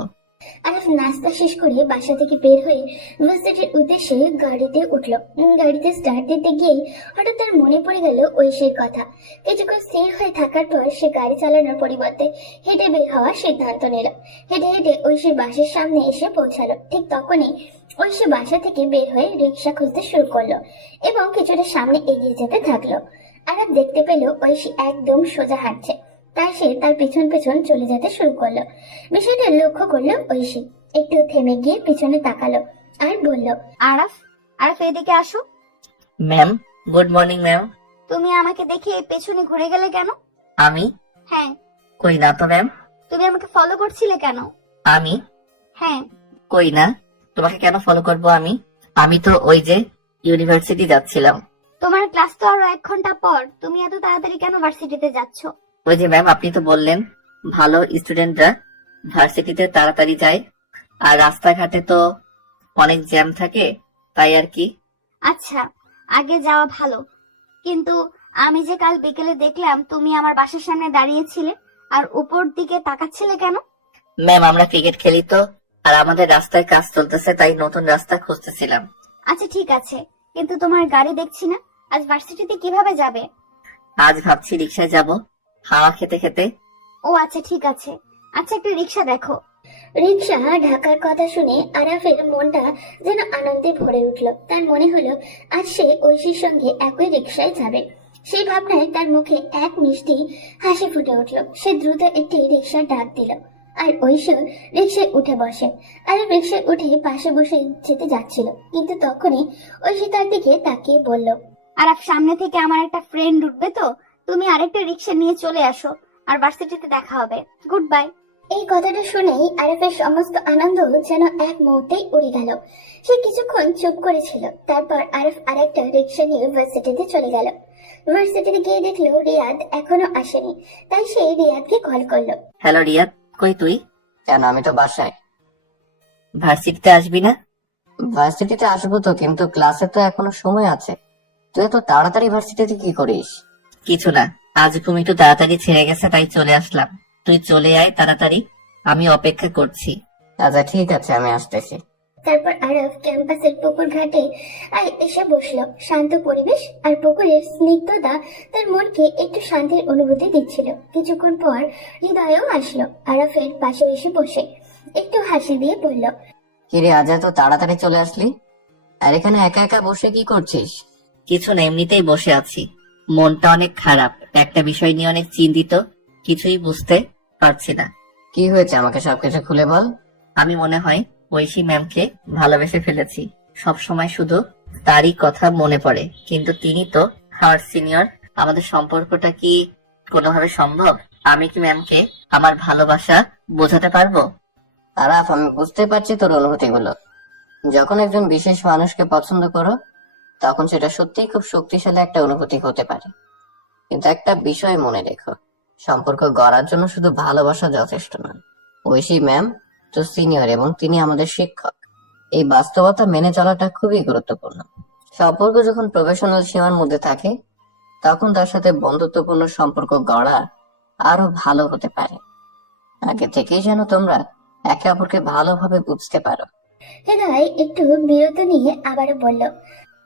আরিফ নাস্তা শেষ করে বাসা থেকে বের হয়ে ভার্সিটির উদ্দেশ্যে গাড়িতে উঠল। গাড়িতে স্টার্ট দিতে গিয়েই হঠাৎ তার মনে পড়ে গেল ঐশীর কথা। কিছুক্ষণ স্থির হয়ে থাকার পর সে গাড়ি চালানোর পরিবর্তে হেঁটে বের হওয়ার সিদ্ধান্ত নিল। হেঁটে হেঁটে ঐশীর বাসার সামনে এসে পৌঁছালো। ঠিক তখনই ঐশী বাসা থেকে বের হয়ে রিক্সা খুঁজতে শুরু করলো এবং কিছুটা সামনে এগিয়ে যেতে থাকলো। আরাফ দেখতে পেল ঐশী একদম সোজা হাঁটছে, তাই সে তার পিছন পিছন চলে যেতে শুরু করলো। বিষয়টা লক্ষ্য করলো ঐশী, একটু থেমে গিয়ে পিছনে তাকালো আর বলল, আরাফ, আরাফ এদিকে আসো। Ma'am, good morning ma'am. তুমি আমাকে দেখে পেছনে ঘুরে গেলে কেন? আমি? হ্যাঁ। কই না তো ম্যাম। তুমি আমাকে ফলো করছিলে কেন? আমি? হ্যাঁ। কই না, তোমাকে কেন ফলো করব আমি? আমি তো ওই যে ইউনিভার্সিটি যাচ্ছিলাম। তোমার ক্লাস তো আরো 1 ঘন্টা পর, তুমি এত তাড়াতাড়ি কেন ভার্সিটিতে যাচ্ছ? ওই যে ম্যাম, আপনি তো বললেন ভালো স্টুডেন্টরা ভার্সিটিতে তাড়াতাড়ি যায়, আর রাস্তাঘাটে তো অনেক জ্যাম থাকে, তাই আর কি। আচ্ছা, আগে যাওয়া ভালো, কিন্তু আমি যে কাল বিকেলে দেখলাম তুমি আমার বাসার সামনে দাঁড়িয়েছিলে আর উপর দিকে তাকাচ্ছিলে কেন? ম্যাম, আমরা ক্রিকেট খেলি তো, আর আমাদের রাস্তায় কাজ চলতেছে, তাই নতুন রাস্তা খুঁজতেছিলাম। আচ্ছা ঠিক আছে, কিন্তু তোমার গাড়ি দেখছি না। আজ ভার্সিটিতে কিভাবে যাবে? আজ ভাবছি রিক্সায় যাব, হাওয়া খেতে খেতে। ও আচ্ছা ঠিক আছে, আচ্ছা একটা রিক্সা দেখো। রিক্সা ঢাকার কথা শুনে আরাফের মনটা যেন আনন্দে ভরে উঠল। তার মনে হলো আজ সে ঐশীর সঙ্গে একই রিক্সায় যাবে। সেই ভাবনায় তার মুখে এক মিষ্টি হাসি ফুটে উঠল। সে দ্রুত একটি রিক্সার ডাক দিল আর ঐশী রিক্সায় উঠে বসে। আর রিক্সায় উঠে পাশে বসে যেতে যাচ্ছিল, কিন্তু তখনই ঐশী তার দিকে তাকিয়ে বলল, আরাফ, সামনে থেকে আমার একটা ফ্রেন্ড উঠবে, তো তুমি আরেকটা রিক্সা নিয়ে চলে আসো, আর ভার্সিটিতে দেখা হবে। Good bye. এই কথাটা শুনেই আরিফের সমস্ত আনন্দ যেন এক মুহূর্তেই উড়ে গেল। সে কিছুক্ষণ চুপ করেছিল, তারপর আরিফ আরেকটা রিক্সা নিয়ে ভার্সিটিতে চলে গেল। ভার্সিটিতে গিয়ে দেখলো রিয়াদ এখনো আসেনি, তাই সে রিয়াদকে কল করলো। হ্যালো রিয়াদ, কই তুই? কেন, আমি তো বাসায়। ভার্সিটিতে আসবি না? ভার্সিটিতে আসবো তো, কিন্তু ক্লাসে তো এখনো সময় আছে। তুই এত তাড়াতাড়ি ভার্সিটিতে কি করিস? কিছু না, আজ ঘুম একটু তাড়াতাড়ি ছেড়ে গেছে, তাই চলে আসলাম। তুই চলে আয় তাড়াতাড়ি, আমি অপেক্ষা করছি। আচ্ছা ঠিক আছে, আমি আসতেছি। তারপর আরব ক্যাম্পাসের পুকুর ঘাটে এসে বসলো। শান্ত পরিবেশ আর পুকুরের স্নিগ্ধতা তার মনকে একটু শান্তির অনুভূতি দিচ্ছিল। কিছুক্ষণ পর হৃদয়ও আসলো আরফের পাশে এসে বসে একটু হাসি দিয়ে বলল, কিরে, আজ এত তাড়াতাড়ি চলে আসলি? আর এখানে একা একা বসে কি করছিস? কিছু না, এমনিতেই বসে আছি। মনটা অনেক খারাপ, একটা বিষয় নিয়ে অনেক চিন্তিত, কিছুই বুঝতে পারছি না। কি হয়েছে, আমাকে সবকিছু খুলে বল। আমি মনে হয় ঐশী ম্যামকে ভালোবেসে ফেলেছি। সব সময় শুধু তারই কথা মনে পড়ে, কিন্তু তিনি তো আমার সিনিয়র। আমাদের সম্পর্কটা কি কোনোভাবে সম্ভব? আমি কি ম্যামকে আমার ভালোবাসা বোঝাতে পারবো? আরাফ, আমি বুঝতে পারছি তোর অনুভূতিগুলো। যখন একজন বিশেষ মানুষকে পছন্দ করো, তখন সেটা সত্যিই খুব শক্তিশালী একটা অনুভূতি হতে পারে। কিন্তু একটা বিষয় মনে রেখো, সম্পর্ক গড়ার জন্য শুধু ভালোবাসা যথেষ্ট নয়। ঐশী ম্যাম তো সিনিয়র এবং তিনি আমাদের শিক্ষক। এই বাস্তবতা মেনে চলাটা খুবই গুরুত্বপূর্ণ। সম্পর্ক যখন প্রফেশনাল সীমার মধ্যে থাকে, তখন তার সাথে বন্ধুত্বপূর্ণ সম্পর্ক গড়া আরো ভালো হতে পারে। আগে থেকেই যেন তোমরা একে অপরকে ভালোভাবে বুঝতে পারো। হৃদয় একটু বিরত নিয়ে আবারও বলল,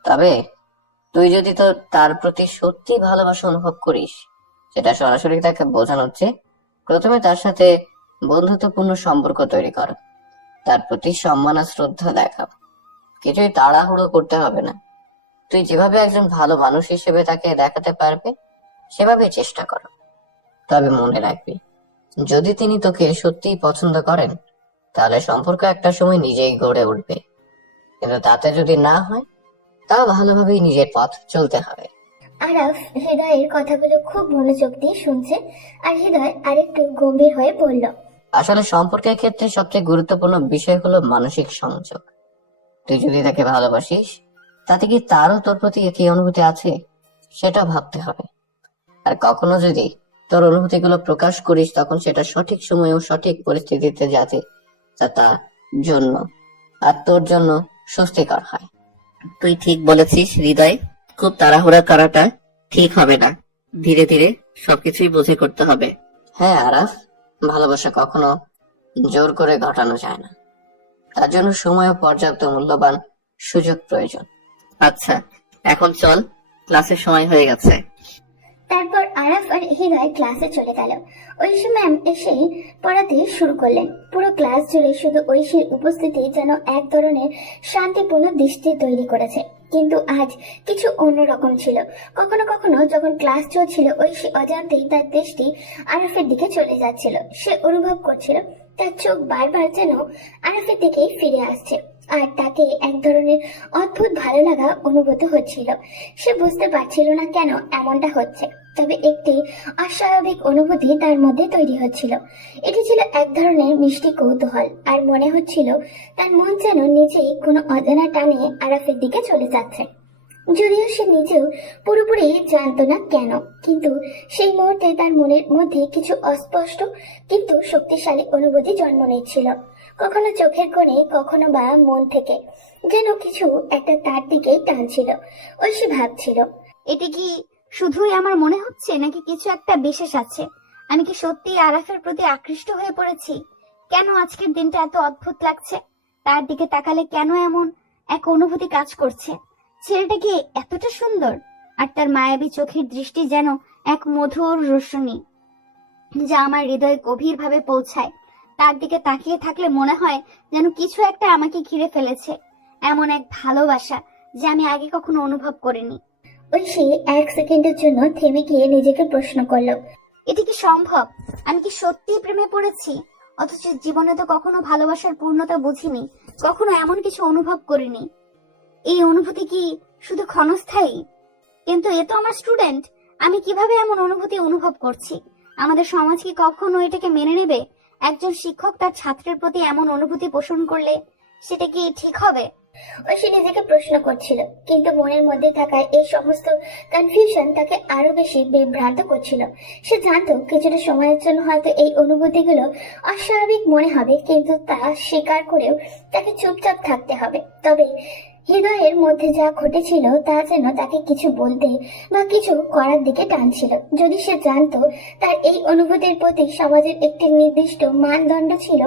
তবে তুই যদি তার প্রতি সত্যি ভালোবাসা অনুভব করিস, সেটা সরাসরি তাকে বোঝানোর চেয়ে প্রথমে তার সাথে বন্ধুত্বপূর্ণ সম্পর্ক তৈরি করো। তার প্রতি সম্মান আর শ্রদ্ধা দেখাও। কিছুই তাড়াহুড়ো করতে হবে না। তুই যেভাবে একজন ভালো মানুষ হিসেবে তাকে দেখাতে পারবে সেভাবে চেষ্টা করো। তবে মনে রাখবি, যদি তিনি তোকে সত্যিই পছন্দ করেন, তাহলে সম্পর্ক একটা সময় নিজেই গড়ে উঠবে। কিন্তু তাতে যদি না হয়, তাও ভালোভাবেই নিজের পথ চলতে হবে। আরাফ হৃদয়ের কথাগুলো খুব মনোযোগ দিয়ে শুনছে, আর হৃদয় আরেকটু গম্ভীর হয়ে বলল, আসলে সম্পর্কের ক্ষেত্রে সবচেয়ে গুরুত্বপূর্ণ বিষয় হলো মানসিক সংযোগ। তুই যদি তাকে ভালোবাসিস, তাতে কি তারও তোর প্রতি একই অনুভূতি আছে সেটা ভাবতে হবে। আর কখনো যদি তোর অনুভূতিগুলো প্রকাশ করিস, তখন সেটা সঠিক সময় ও সঠিক পরিস্থিতিতে যাতে তার জন্য আর তোর জন্য স্বস্তিকর হয়। তুই ঠিক বলেছিস হৃদয়, খুব তাড়াহুড়া করাটা ঠিক হবে না। ধীরে ধীরে সবকিছুই বুঝে করতে হবে। হ্যাঁ আরাফ, ভালোবাসা কখনো জোর করে ঘটানো যায় না। তার জন্য সময় ও পর্যাপ্ত মূল্যবান সুযোগ প্রয়োজন। আচ্ছা, এখন চল, ক্লাসের সময় হয়ে গেছে। তারপর আরাফ আর হৃদয় ক্লাসে চলে গেল। ঐশী ম্যাম এসে পড়াতে শুরু করলেন। পুরো ক্লাস জুড়ে শুধু ঐশীর উপস্থিতি যেন এক ধরনের শান্তিপূর্ণ দৃষ্টি তৈরি করেছে। কিন্তু আজ কিছু অন্যরকম ছিল। কখনো কখনো যখন ক্লাস চলছিল, ঐশী অজান্তেই তার দৃষ্টি আরাফের দিকে চলে যাচ্ছিল। সে অনুভব করছিল তার চোখ বারবার যেন আরাফের দিকেই ফিরে আসছে, আর তাকে এক ধরনের অদ্ভুত ভালো লাগা অনুভূত হচ্ছিল। সে বুঝতে পারছিল না কেন এমনটা হচ্ছে, তবে একটি অস্বাভাবিক অনুভূতি তার মধ্যে তৈরি হচ্ছিল। এটি ছিল এক ধরনের মিষ্টি কৌতূহল, আর মনে হচ্ছিল তার মন যেন নিজেই কোনো অজানা টানে আরাফের দিকে চলে যাচ্ছে। যদিও সে নিজেও পুরোপুরি জানতো না কেন, কিন্তু সেই মুহূর্তে তার মনের মধ্যে কিছু অস্পষ্ট কিন্তু শক্তিশালী অনুভূতি জন্ম নিচ্ছিল। কখনো চোখের কোণে, কখনো বা মন থেকে যেন কিছু একটা তার দিকেই টানছিল। ঐশী ভাবছিল, এটি কি শুধুই আমার মনে হচ্ছে, নাকি কিছু একটা বিশেষ আছে? আমি কি সত্যি আরাফের প্রতি আকৃষ্ট হয়ে পড়েছি? কেন আজকের দিনটা এত অদ্ভুত লাগছে? তার দিকে তাকালে কেন এমন এক অনুভূতি কাজ করছে? ছেলেটা কি এতটা সুন্দর? আর তার মায়াবী চোখের দৃষ্টি যেন এক মধুর রোশনী, যা আমার হৃদয়ে গভীর ভাবে পৌঁছায়। তার দিকে তাকিয়ে থাকলে মনে হয় যেন কিছু একটা আমাকে ঘিরে ফেলেছে, এমন এক ভালোবাসা যে আমি আগে কখনো অনুভব করিনি। ঐশী এক সেকেন্ডের জন্য থেমে গিয়ে নিজেকে প্রশ্ন করলো, এটি কি সম্ভব? আমি কি সত্যি প্রেমে পড়েছি? অথচ জীবনে তো কখনো ভালোবাসার পূর্ণতা বুঝিনি, কখনো এমন কিছু অনুভব করিনি। এই অনুভূতি কি শুধু ক্ষণস্থায়ী? কিন্তু এ তো আমার স্টুডেন্ট, আমি কিভাবে এমন অনুভূতি অনুভব করছি? আমাদের সমাজ কি কখনো এটাকে মেনে নেবে? একজন শিক্ষক তার ছাত্রের প্রতি এমন অনুভূতি পোষণ করলে সেটা কি ঠিক হবে? ঐশী নিজেকে প্রশ্ন করছিল, কিন্তু মনের মধ্যে থাকা এই সমস্ত কনফিউশন তাকে আরো বেশি বিভ্রান্ত করছিল। সে জানতো কিছুটা সময়ের জন্য হয়তো এই অনুভূতিগুলো অস্বাভাবিক মনে হবে, কিন্তু তা স্বীকার করেও তাকে চুপচাপ থাকতে হবে। তবে হৃদয়ের মধ্যে যা ঘটেছিল তা যেন তাকে কিছু বলতে বা কিছু করার দিকে টানছিল। যদি সে জানতো তার এই অনুভূতির প্রতি সমাজের একটি নির্দিষ্ট মানদণ্ড ছিল।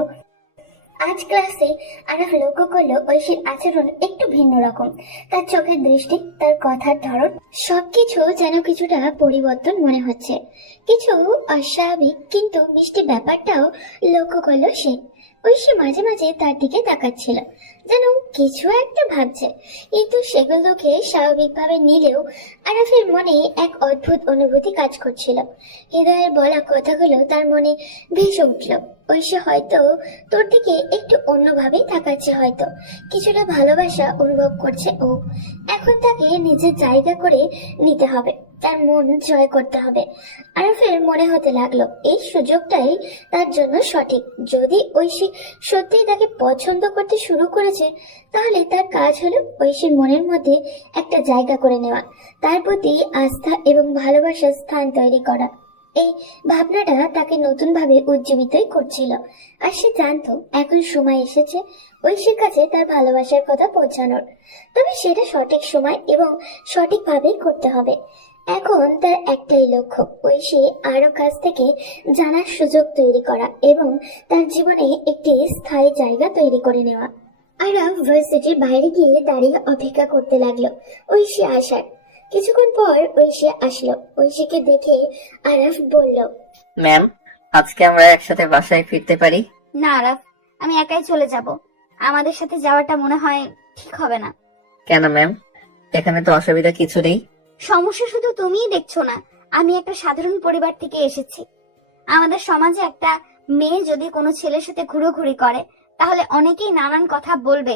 আজ ক্লাসে আরাফ লক্ষ্য করলো ঐশীর আচরণ একটু ভিন্ন রকম। তার চোখের দৃষ্টি, তার কথার ধরন, সবকিছু যেন কিছুটা পরিবর্তন মনে হচ্ছে। কিছু অস্বাভাবিক কিন্তু মিষ্টি ব্যাপারটাও লক্ষ্য করলো সে। ঐশী মাঝে মাঝে তার দিকে তাকাচ্ছিল, যেন কিছু একটা ভাবছে, কিন্তু সেগুলোকে স্বাভাবিকভাবে নিলেও আরাফের মনে এক অদ্ভুত অনুভূতি কাজ করছিল। হৃদয়ের বলা কথাগুলো তার মনে ভেসে উঠল। ঐশী হয়তো তোর দিকে একটু অন্যভাবেই তাকাচ্ছে, হয়তো কিছুটা ভালোবাসা অনুভব করছে ও। এখন তাকে নিজের জায়গা করে নিতে হবে, তার মন জয় করতে হবে। আরাফের মনে হতে লাগলো এই সুযোগটাই তার জন্য সঠিক। যদি ঐশী সত্যি তাকে পছন্দ করতে শুরু করেছে, তাহলে তার কাজ হলো ঐশীর মনের মধ্যে একটা জায়গা করে নেওয়া, তার প্রতি আস্থা এবং ভালোবাসার স্থান তৈরি করা। এই ভাবনাটা তাকে নতুন ভাবে উজ্জীবিতই করছিল, আর সে জানতো এখন সময় এসেছে ঐশীর কাছে তার ভালোবাসার কথা পৌঁছানোর। তবে সেটা সঠিক সময় এবং সঠিকভাবেই করতে হবে। এখন তার একটাই লক্ষ্য, ঐশী আরো কাছ থেকে জানার সুযোগ তৈরি করা এবং তার জীবনে একটি স্থায়ী জায়গা তৈরি করে নেওয়া। আরাফ ভার্সিটির বাইরে গিয়ে দাঁড়িয়ে অপেক্ষা করতে লাগলো ঐশী আসার। কিছুক্ষণ পর ঐশী আসলো। ঐশীকে দেখে আরাফ বলল, ম্যাম, আজকে আমরা একসাথে বাসায় ফিরতে পারি? না আরাফ, আমি একাই চলে যাব। আমাদের সাথে যাওয়াটা মনে হয় ঠিক হবে না। কেন ম্যাম? এখানে তো অসুবিধা কিছু নেই। সমস্যা শুধু তুমিই দেখছো না, আমি একটা সাধারণ পরিবার থেকে এসেছি। আমাদের সমাজে একটা মেয়ে যদি কোনো ছেলের সাথে ঘুরোঘুরি করে তাহলে অনেকেই নানান কথা বলবে,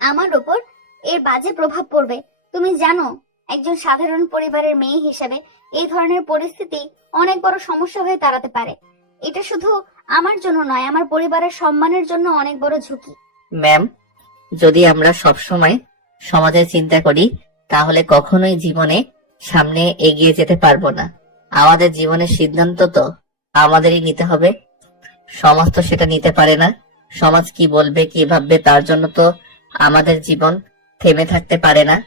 আমার ওপর এর বাজে প্রভাব পড়বে। তুমি জানো, একজন সাধারণ পরিবারের মেয়ে হিসেবে এই ধরনের পরিস্থিতি অনেক বড় সমস্যা হয়ে দাঁড়াতে পারে। এটা শুধু আমার জন্য নয়, আমার পরিবারের সম্মানের জন্য অনেক বড় ঝুঁকি। ম্যাম, যদি আমরা সব সময় সমাজের চিন্তা করি তাহলে কখনোই জীবনে সামনে এগিয়ে যেতে পারবো না। আমাদের জীবনের সিদ্ধান্ত তো আমাদেরই নিতে হবে। সমাজ তো সেটা নিতে পারে না। সমাজ কি বলবে, কি ভাববে, তার জন্য তো আমাদের জীবন থেমে থাকতে পারে না।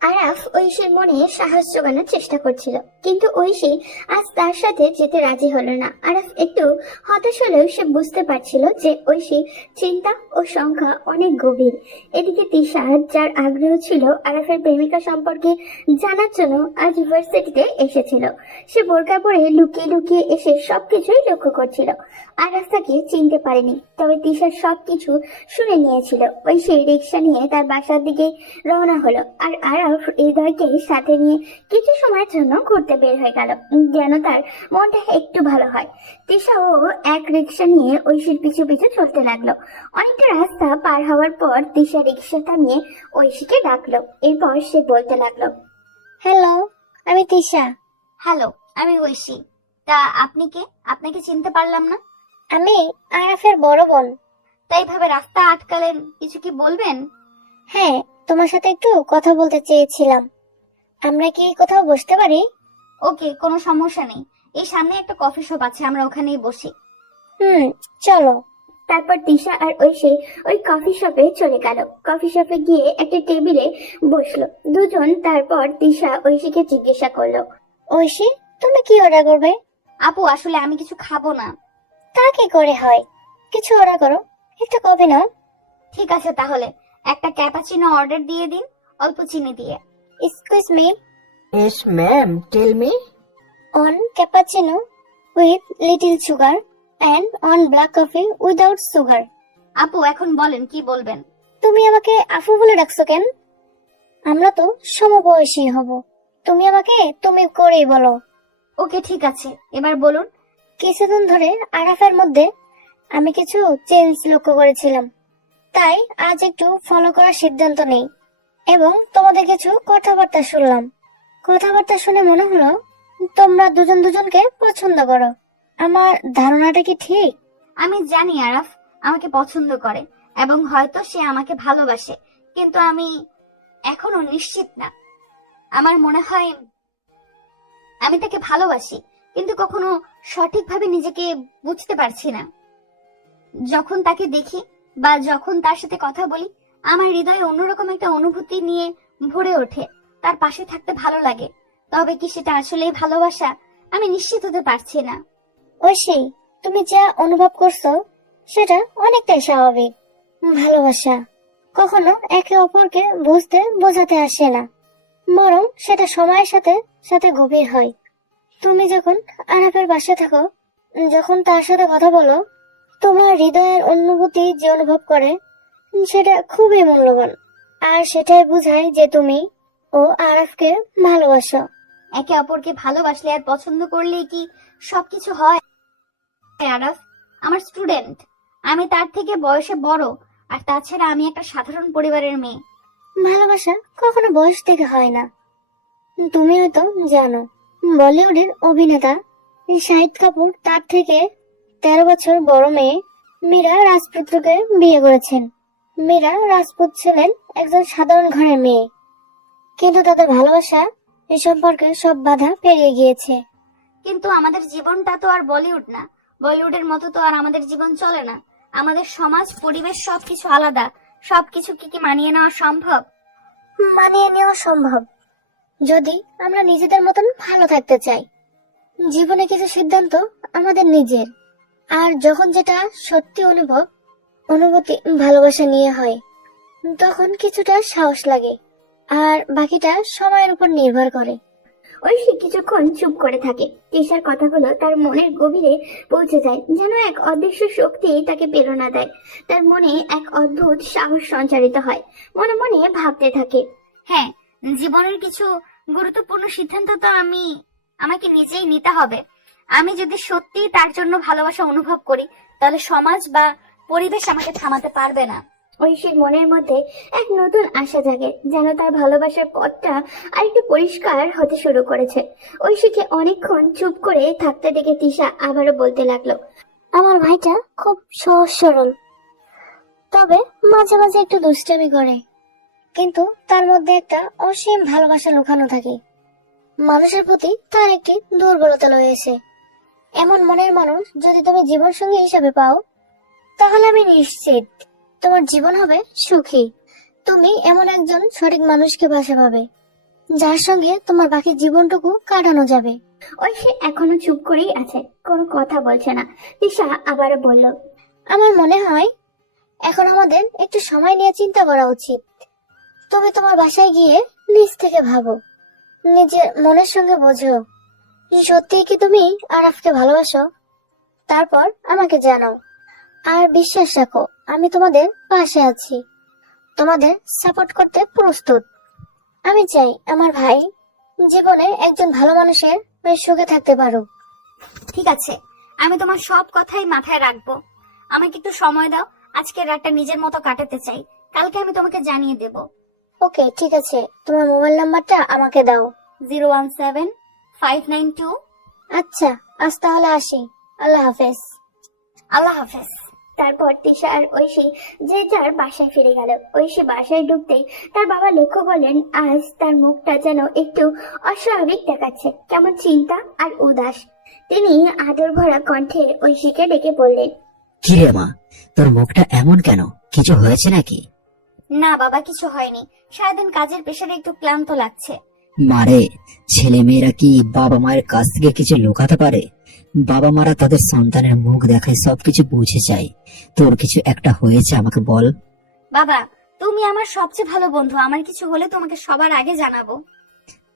আরাফ ঐশীর মনে সাহস জোগানোর চেষ্টা করছিল, কিন্তু ঐশী আজ তার সাথে যেতে রাজি হলো না। আরাফ একটু হতাশ হলেও সে বুঝতে পারছিল যে ঐশী চিন্তা ও সংখ্যা অনেক গভীর। এদিকে তিশা, যার আগ্রহ ছিল আরাফের প্রেমিকা সম্পর্কে জানার জন্য, আজ ইউনিভার্সিটিতে এসেছিল। সে বোরকা পরে লুকিয়ে লুকিয়ে এসে সবকিছুই লক্ষ্য করছিল। আরাফ তাকে চিনতে পারেনি, তবে তিশার সবকিছু শুনে নিয়েছিল। ঐশী রিক্সা নিয়ে তার বাসার দিকে রওনা হলো, আর আরাফ হৃদয়কে সাথে নিয়ে কিছু সময়ের জন্য ঘুরতে বের হয়ে গেল, যেন তার মনটা একটু ভালো হয়। তিশাও এক রিক্সা নিয়ে ঐশীর পিছু পিছু চলতে লাগলো। অনেকটা রাস্তা পার হওয়ার পর তিশা রিক্সা থামিয়ে ঐশীকে ডাকলো। এরপর সে বলতে লাগলো, হ্যালো, আমি তিশা। হ্যালো, আমি ঐশী। তা আপনি কে? আপনাকে চিনতে পারলাম না। আমি আরাফের বড় বোন। তাই ভাবে রাস্তা আটকালেন, কিছু কি বলবেন? হ্যাঁ, তোমার সাথে একটু কথা বলতে চেয়েছিলাম। আমরা কি কোথাও বসতে পারি? ওকে, কোনো সমস্যা নেই। এই সামনে একটা কফি শপ আছে, আমরা ওখানেই বসি। চলো। তারপর তিশা আর ঐশী ওই কফি শপে চলে গেল। কফি শপে গিয়ে একটা টেবিলে বসলো দুজন। তারপর তিশা ঐশীকে জিজ্ঞাসা করলো, ঐশী, তুমি কি অর্ডার করবে? আপু, আসলে আমি কিছু খাবো না। তা কি করে হয়? কিছু অর্ডার করো, একটা কফি নাও। ঠিক আছে, তাহলে একটা ক্যাপাচিনো অর্ডার দিয়ে দিন, অল্প চিনি দিয়ে। Excuse me, yes ma'am, tell me. One cappuccino with little sugar and one black coffee without sugar. আপু, এখন বলেন কি বলবেন। তুমি আমাকে আফু বলে ডাকছো কেন? আমরা তো সমবয়সী হব। তুমি আমাকে তুমি করেই বলো। ওকে, ঠিক আছে, এবার বলুন। কিছুদিন ধরে আরাফের মধ্যে আমি কিছু চেঞ্জ লক্ষ্য করেছিলাম, তাই আজ একটু ফলো করার সিদ্ধান্ত নেই। এবং তোমাদের কিছু কথাবার্তা শুনলাম। কথাবার্তা শুনে মনে হলো তোমরা দুজন দুজনকে পছন্দ করো। আমার ধারণাটা কি ঠিক? আমি জানি আরাফ আমাকে পছন্দ করে এবং হয়তো সে আমাকে ভালোবাসে, কিন্তু আমি এখনো নিশ্চিত না। আমার মনে হয় আমি তাকে ভালোবাসি, কিন্তু কখনো সঠিকভাবে নিজেকে বুঝতে পারছি না। যখন তাকে দেখি বা যখন তার সাথে কথা বলি, আমার হৃদয়ে অন্যরকম একটা অনুভূতি নিয়ে ভরে ওঠে। তার পাশে থাকতে ভালো লাগে, তবে কি সেটা আসলেই ভালোবাসা, আমি নিশ্চিত হতে পারছি না। ঐশী, তুমি যা অনুভব করছো সেটা অনেকটাই স্বাভাবিক। ভালোবাসা কখনো একে অপরকে বুঝতে বোঝাতে আসে না, বরং সেটা সময়ের সাথে সাথে গভীর হয়। তুমি যখন আরাফের পাশে থাকো, যখন তার সাথে কথা বলো, তোমার হৃদয়ের অনুভূতি যে অনুভব করে সেটা খুবই মূল্যবান। আর সেটাই বোঝায় যে তুমি ও আরাফকে ভালোবাসো। একে অপরকে ভালোবাসলে আর পছন্দ করলেই কি সবকিছু হয়? আরাফ আমার স্টুডেন্ট, আমি তার থেকে বয়সে বড়, আর তাছাড়া আমি একটা সাধারণ পরিবারের মেয়ে। ভালোবাসা কখনো বয়স থেকে হয় না। তুমি হয়তো জানো, বলিউডের অভিনেতা শাহিদ কাপুর তার থেকে 13 বছর বড় মেয়ে মীরা রাজপুতকে বিয়ে করেছেন। মীরা রাজপুত ছিলেন একজন সাধারণ ঘরের মেয়ে, কিন্তু তাদের ভালোবাসা এ সম্পর্কে সব বাধা পেরিয়ে গিয়েছে। কিন্তু আমাদের জীবনটা তো আর বলিউড না, বলিউডের মতো তো আর আমাদের জীবন চলে না। আমাদের সমাজ, পরিবেশ সবকিছু আলাদা। সবকিছু কি মানিয়ে নেওয়া সম্ভব? মানিয়ে নেওয়া সম্ভব, যদি আমরা নিজেদের মতন ভালো থাকতে চাই, জীবনে কিছু সিদ্ধান্ত আমাদের নিজের, আর যখন যেটা সত্যি অনুভূতি ভালোবাসা নিয়ে হয়, তখন কিছুটা সাহস লাগে, আর বাকিটা সময়ের উপর নির্ভর করে। ঐশী কিছুক্ষণ চুপ করে থাকে। তিশার কথাগুলো তার মনের গভীরে পৌঁছে যায়, যেন এক অদৃশ্য শক্তি তাকে প্রেরণা দেয়। তার মনে এক অদ্ভুত সাহস সঞ্চারিত হয়। মনে মনে ভাবতে থাকে, হ্যাঁ, জীবনের কিছু গুরুত্বপূর্ণ সিদ্ধান্ত তো আমাকে নিজেই নিতে হবে। আমি যদি সত্যি তার জন্য ভালোবাসা অনুভব করি, তাহলে সমাজ বা পরিবেশ আমাকে থামাতে পারবে না। ঐশীর মনের মধ্যে এক নতুন আশা জাগে, যেন তার ভালোবাসার পথটা আরেকটু পরিষ্কার হতে শুরু করেছে। ঐশীকে অনেকক্ষণ চুপ করে থাকতে দেখে তিশা আবারও বলতে লাগলো, আমার ভাইটা খুব সহজ সরল, তবে মাঝে মাঝে একটু দুষ্টামি করে, কিন্তু তার মধ্যে একটা অসীম ভালোবাসা লুকানো থাকে। মানুষের প্রতি তার একটি দুর্বলতা রয়েছে। এমন মনের মানুষ যদি তুমি জীবন সঙ্গী হিসাবে পাও, তাহলে আমি নিশ্চিত তোমার জীবন হবে সুখী। তুমি এমন একজন সঠিক মানুষকে পাশে পাবে, যার সঙ্গে তোমার বাকি জীবনটুকু কাটানো যাবে। ঐশী এখনো চুপ করেই আছে, কোনো কথা বলছে না। তিশা আবারও বলল, আমার মনে হয় এখন আমাদের একটু সময় নিয়ে চিন্তা করা উচিত। তুমি তোমার বাসায় গিয়ে নিজ থেকে ভাবো, নিজের মনের সঙ্গে বোঝো, সত্যিই কি তুমি আরাফকে ভালোবাসো। তারপর আমাকে জানাও, আর বিশ্বাস রাখো আমি তোমাদের পাশে আছি, তোমাদের সাপোর্ট করতে প্রস্তুত। আমি চাই আমার ভাই জীবনে একজন ভালো মানুষের সুখে থাকতে পারুক। ঠিক আছে, আমি তোমার সব কথাই মাথায় রাখবো। আমাকে একটু সময় দাও, আজকের রাতটা নিজের মতো কাটাতে চাই। কালকে আমি তোমাকে জানিয়ে দেব। ওকে, ঠিক আছে, তোমার মোবাইল নাম্বারটা আমাকে দাও। 017-592। আচ্ছা, আজ তাহলে আসি। আল্লাহ হাফেজ। আল্লাহ হাফেজ। তারপর তিশা আর ঐশী যে যার বাসায় ফিরে গেল। ঐশী বাসায় ঢুকতেই তার বাবা লক্ষ্য করলেন আজ তার মুখটা যেন একটু অস্বাভাবিক দেখাচ্ছে, কেমন চিন্তা আর উদাস। তিনি আদর ভরা কণ্ঠে ঐশীকে ডেকে বললেন, কি রে মা, তোর মুখটা এমন কেন? কিছু হয়েছে নাকি? না বাবা, কিছু হয়নি, সারাদিন কাজের প্রেশারে একটু ক্লান্ত লাগছে। মারে, ছেলে মেয়েরা কি বাবা মায়ের কাছ থেকে কিছু লুকাতে পারে? বাবা মারা তাদের সন্তানের মুখ দেখায় সবকিছু বুঝে যায়। তোর কিছু একটা হয়েছে আমাকে বল। বাবা, তুমি আমার সবচেয়ে ভালো বন্ধু, আমার কিছু হলে তোমাকে সবার আগে জানাবো।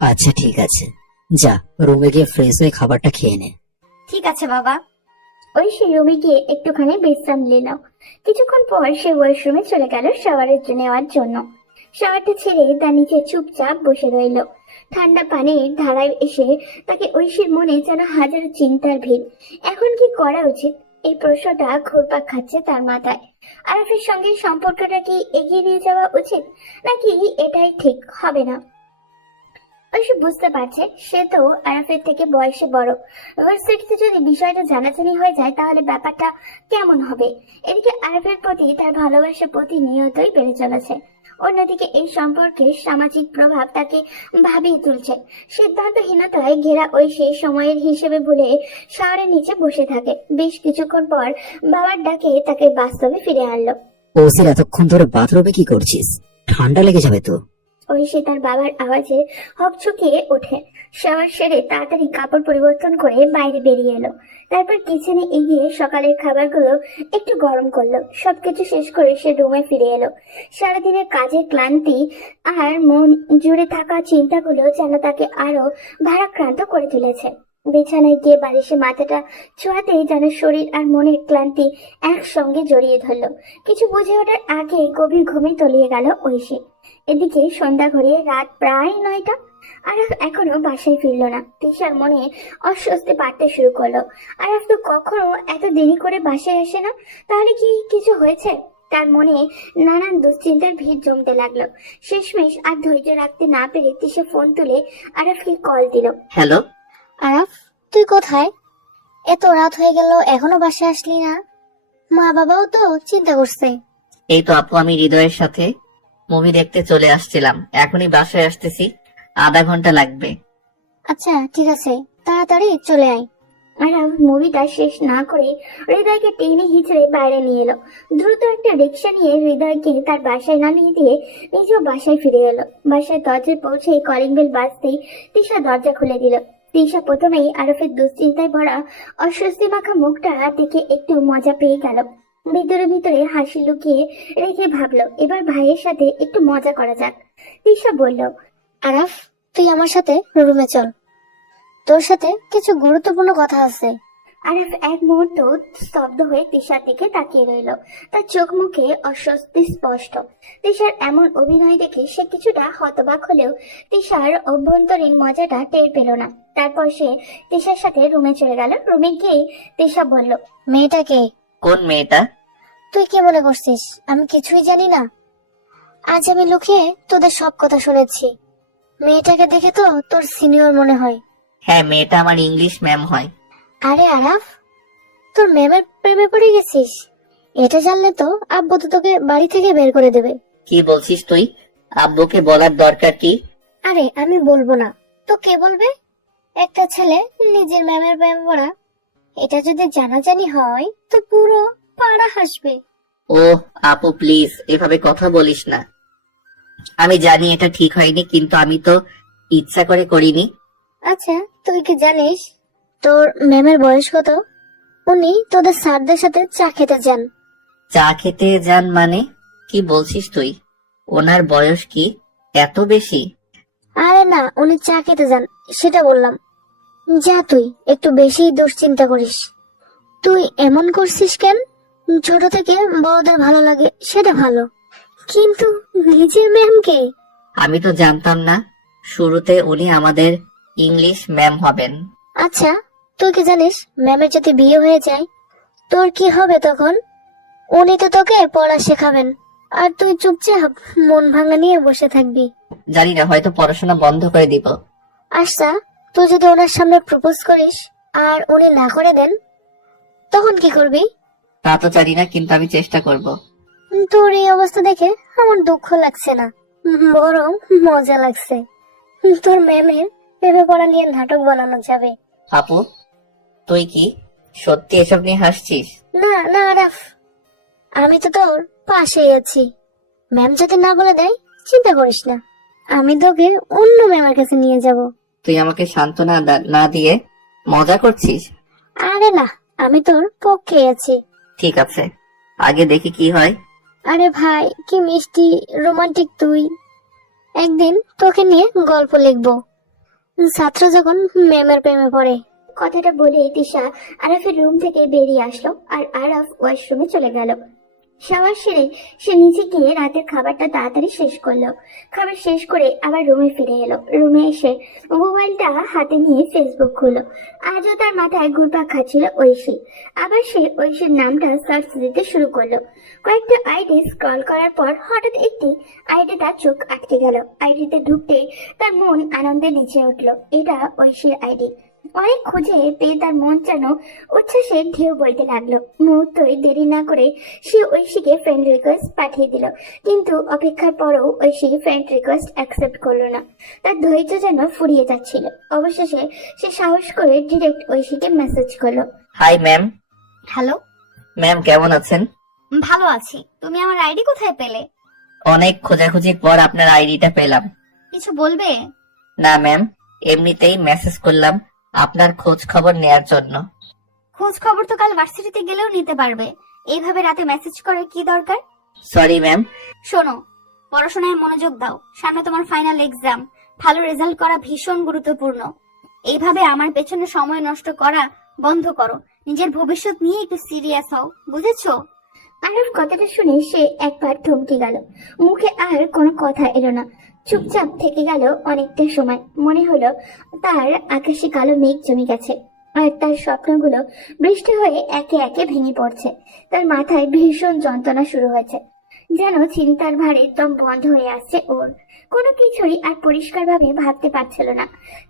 আচ্ছা ঠিক আছে, যা রুমে গিয়ে ফ্রেশ হয়ে খাবারটা খেয়ে নে। ঠিক আছে বাবা। ঐশী রুমে গিয়ে একটুখানি বিশ্রাম নিল। কিছুক্ষণ পর সে ওয়াশরুমে চলে গেল শাওয়ারের নেওয়ার জন্য। শাওয়ারটা ছেড়ে তার নিচে চুপচাপ বসে রইল। ঠান্ডা পানির ধারায় এসে তাকে ঐশীর মনে যেন হাজারো চিন্তার ভিড়। এখন কি করা উচিত, এই প্রশ্নটা ঘুরপাক খাচ্ছে তার মাথায়। আরাফের সঙ্গে সম্পর্কটা কি এগিয়ে নিয়ে যাওয়া উচিত, নাকি এটাই ঠিক হবে না? ঐশী বুঝতে পারছে সে তো আরাফের থেকে বয়সে বড়। ভার্সিটিতে যদি বিষয়টা জানাজানি হয়ে যায় তাহলে ব্যাপারটা কেমন হবে। এদিকে আরাফের প্রতি তার ভালোবাসা প্রতিনিয়তই বেড়ে চলেছে। অন্যদিকে এই সম্পর্কের সামাজিক প্রভাব তাকে ভাবিয়ে তুলছে। সিদ্ধান্তহীনতায় ঘেরা ঐশী সময়ের হিসেবে ভুলে শাওয়ারের নিচে বসে থাকে। বেশ কিছুক্ষণ পর বাবার ডাকে তাকে বাস্তবে ফিরে আনলো। ওসির এতক্ষণ ধরে বাথরুমে কি করছিস? ঠান্ডা লেগে যাবে তো। ঐশী তার বাবার আওয়াজে হকচকিয়ে ওঠে। শাওয়ার সেরে তাড়াতাড়ি কাপড় পরিবর্তন করে বাইরে বেরিয়ে এলো। তারপর কিচেনে এগিয়ে সকালের খাবারগুলো একটু গরম করলো। সবকিছু শেষ করে সে রুমে ফিরে এলো। সারাদিনের কাজের ক্লান্তি আর মন জুড়ে থাকা চিন্তাগুলো যেন তাকে আরো ভারাক্রান্ত করে তুলেছে। বিছানায় গিয়ে বালিশে মাথাটা ছোঁয়াতেই যেন শরীর আর মনের ক্লান্তি একসঙ্গে জড়িয়ে ধরলো। কিছু বুঝে ওঠার আগে গভীর ঘুমে তলিয়ে গেল ঐশী। এদিকে সন্ধ্যা ঘড়িয়ে রাত প্রায় 9টা। আরাফ এখনো বাসায় ফিরলো না। তিশার মনে অস্বস্তি বাড়তে শুরু করলো। আরাফ তো কখনো এত দেরি করে বাসায় আসে না, তাহলে কি কিছু হয়েছে? তার মনে নানান দুশ্চিন্তার ভিড় জমতে লাগলো। শেষমেশ আর ধৈর্য রাখতে না পেরে তিশা ফোন তুলে আরাফকে কল দিল। হ্যালো। আরাফ, তুই কোথায়? এত রাত হয়ে গেল, এখনো বাসায় আসলি না? মা বাবাও তো চিন্তা করছে। এই তো আপু, আমি হৃদয়ের সাথে মুভি দেখতে চলে আসছিলাম, এখনই বাসায় আসতেছি, আধা ঘন্টা লাগবে। আচ্ছা ঠিক আছে, তাড়াতাড়ি চলে আয়। আরাফ মুভিটা শেষ না করে হৃদয়কে টেনে হিচড়ে বাইরে নিয়ে এলো। দ্রুত একটা রিক্সা নিয়ে হৃদয়কে তার বাসায় নামিয়ে দিয়ে নিজেও বাসায় ফিরে এলো। বাসায় দরজায় পৌঁছে কলিং বেল বাজতেই তিশা দরজা খুলে দিল। তিশা প্রথমেই আরফের দুশ্চিন্তায় ভরা অস্বস্তি মাখা মুখটা দেখে একটু মজা পেয়ে গেল। ভিতরে ভিতরে হাসি লুকিয়ে রেখে ভাবলো এবার ভাইয়ের সাথে একটু মজা করা যাক। তিশা বলল, আরাফ, তুই আমার সাথে রুমে চল, তোর সাথে কিছু গুরুত্বপূর্ণ কথা আছে। আরাফ এক মুহূর্ত স্তব্ধ হয়ে তিশার দিকে তাকিয়ে রইল। তার চোখ মুখে অস্বস্তি স্পষ্ট। তিশার এমন অভিনয় দেখে সে কিছুটা হতবাক হলেও তিশার অভ্যন্তরীণ মজাটা টের পেল না। তারপর সে তিশার সাথে রুমে চলে গেল। রুমে গিয়ে তিশা বলল, মেয়েটাকে কোন মেয়েটা? তুই কি মনে করছিস আমি কিছুই জানি না? আজ আমি লুকিয়ে তোদের সব কথা শুনেছি। মেয়েটাকে দেখে তো তোর সিনিয়র মনে হয়। হ্যাঁ, মেয়েটা আমার ইংলিশ ম্যাম হয়। আরে আরাফ, তোর ম্যামের প্রেমে পড়ে গেছিস? এটা জানলে তো আব্বু তো তোকে বাড়ি থেকে বের করে দেবে। কি বলছিস তুই? আব্বুকে বলার দরকার কি? আরে আমি বলবো না তো কে বলবে? একটা ছেলে নিজের ম্যামের প্রেমে পড়া, এটা যদি জানাজানি হয় তো পুরো পাড়া হাসবে। ও আপু, প্লিজ এভাবে কথা বলিস না। আমি জানি এটা ঠিক হয়নি, কিন্তু আমি তো ইচ্ছা করে করিনি। আচ্ছা, তুই কি জানিস তোর ম্যামের বয়স কত? উনি তোদের স্যারদের সাথে চা খেতে যান। চা খেতে যান মানে? কি বলছিস তুই? ওনার বয়স কি এত বেশি? আরে না, উনি চা খেতে যান সেটা বললাম। যা, তুই একটু বেশি দুশ্চিন্তা করিস। তুই এমন করছিস কেন? ছোট থেকে বড়দের ভালো লাগে সেটা ভালো, কিন্তু নিজের ম্যামকে? আমি তো জানতাম না শুরুতে উনি আমাদের ইংলিশ ম্যাম হবেন। আচ্ছা, তুই কি জানিস ম্যামের যদি বিয়ে হয়ে যায় তোর কি হবে তখন? উনি তো তোকে পড়া শেখাবেন আর তুই চুপচাপ মন ভাঙা নিয়ে বসে থাকবি। জানি না, হয়তো পড়াশোনা বন্ধ করে দিব। আচ্ছা, তুই যদি ওনার সামনে প্রপোজ করিস আর উনি না করে দেন তখন কি করবি? তা তো জানি না, কিন্তু আমি চেষ্টা করব। তোর এই অবস্থা দেখে আমার দুঃখ লাগছে না, বরং মজা লাগছে। তোর ম্যামের প্রেমে পড়া নিয়ে নাটক বানানো যাবে। আপু, তুই কি সত্যি এসব নিয়ে হাসছিস? না না আরাফ, আমি তো তোর পাশেই আছি। ম্যাম যদি না বলে দেয় চিন্তা করিস না, আমি তোকে অন্য ম্যামের কাছে নিয়ে যাব। তুই আমাকে সান্ত্বনা না দিয়ে মজা করছিস? আরে না, আমি তোর পক্ষে আছি। ঠিক আছে, আগে দেখি কি হয়। আরে ভাই, কি মিষ্টি রোমান্টিক তুই। একদিন তোকে নিয়ে গল্প লিখবো, ছাত্র যখন ম্যামের প্রেমে পড়ে। কথাটা বলে তিশা আরাফের রুম থেকে বেরিয়ে আসলো আর আরাফ ওয়াশরুমে চলে গেল। শাওয়ার সেরে সে নিচে গিয়ে রাতের খাবারটা তাড়াতাড়ি শেষ করলো। খাবার শেষ করে আবার রুমে ফিরে এলো। রুমে এসে মোবাইলটা হাতে নিয়ে ফেসবুক খুললো। আজও তার মাথায় ঘুরপাক খাচ্ছিল ঐশী। আবার সে ঐশীর নামটা সার্চ দিতে শুরু করলো। কয়েকটা আইডি স্ক্রল করার পর হঠাৎ একটি আইডি তার চোখ আটকে গেল। আইডিতে ঢুকতে তার মন আনন্দে নেচে উঠলো। এটা ঐশীর আইডি। অনেক খুঁজে পেয়ে তার মন যেন উচ্ছ্বাসে ঢেউ বইতে লাগলো। মুহূর্তই দেরি না করে সে ঐশীকে ফ্রেন্ড রিকোয়েস্ট পাঠিয়ে দিল, কিন্তু অপেক্ষার পরও ঐশী ফ্রেন্ড রিকোয়েস্ট অ্যাকসেপ্ট করলো না। তার ধৈর্য যেন ফুরিয়ে যাচ্ছিল। অবশেষে সে সাহস করে ডিরেক্ট ঐশীকে মেসেজ করলো। Hi ma'am. হ্যালো, ম্যাম কেমন আছেন? ভালো আছি। তুমি আমার আইডি কোথায় পেলে? অনেক খোঁজাখুঁজির পর আপনার আইডিটা পেলাম। কিছু বলবে? না ম্যাম, এমনিতেই মেসেজ করলাম আপনার খোঁজ খবর নেয়ার জন্য। খোঁজ খবর তো কাল ভার্সিটিতে গেলেও নিতে পারবে, এইভাবে রাতে মেসেজ করে কি দরকার? Sorry ma'am. শোনো, পড়াশোনায় মনোযোগ দাও, সামনে তোমার ফাইনাল এক্সাম। ভালো রেজাল্ট করা ভীষণ গুরুত্বপূর্ণ। এইভাবে আমার পেছনে সময় নষ্ট করা বন্ধ করো। নিজের ভবিষ্যৎ নিয়ে একটু সিরিয়াস হও, বুঝেছো? আরব কথাটা শুনে সে একবার থমকে গেল। মুখে আর কোনো কথা এলো না। চুপচাপ থেকে গেল অনেকটা সময়। মনে হলো তার আকাশে কালো মেঘ জমে গেছে আর তার স্বপ্নগুলো বৃষ্টি হয়ে একে একে ভেঙে পড়ছে। তার মাথায় ভীষণ যন্ত্রণা শুরু হয়েছে, যেন চিন্তার ভারে দম বন্ধ হয়ে আসছে ওর। কোনো কিছুই আর পরিষ্কারভাবে ভাবতে পারছিল না।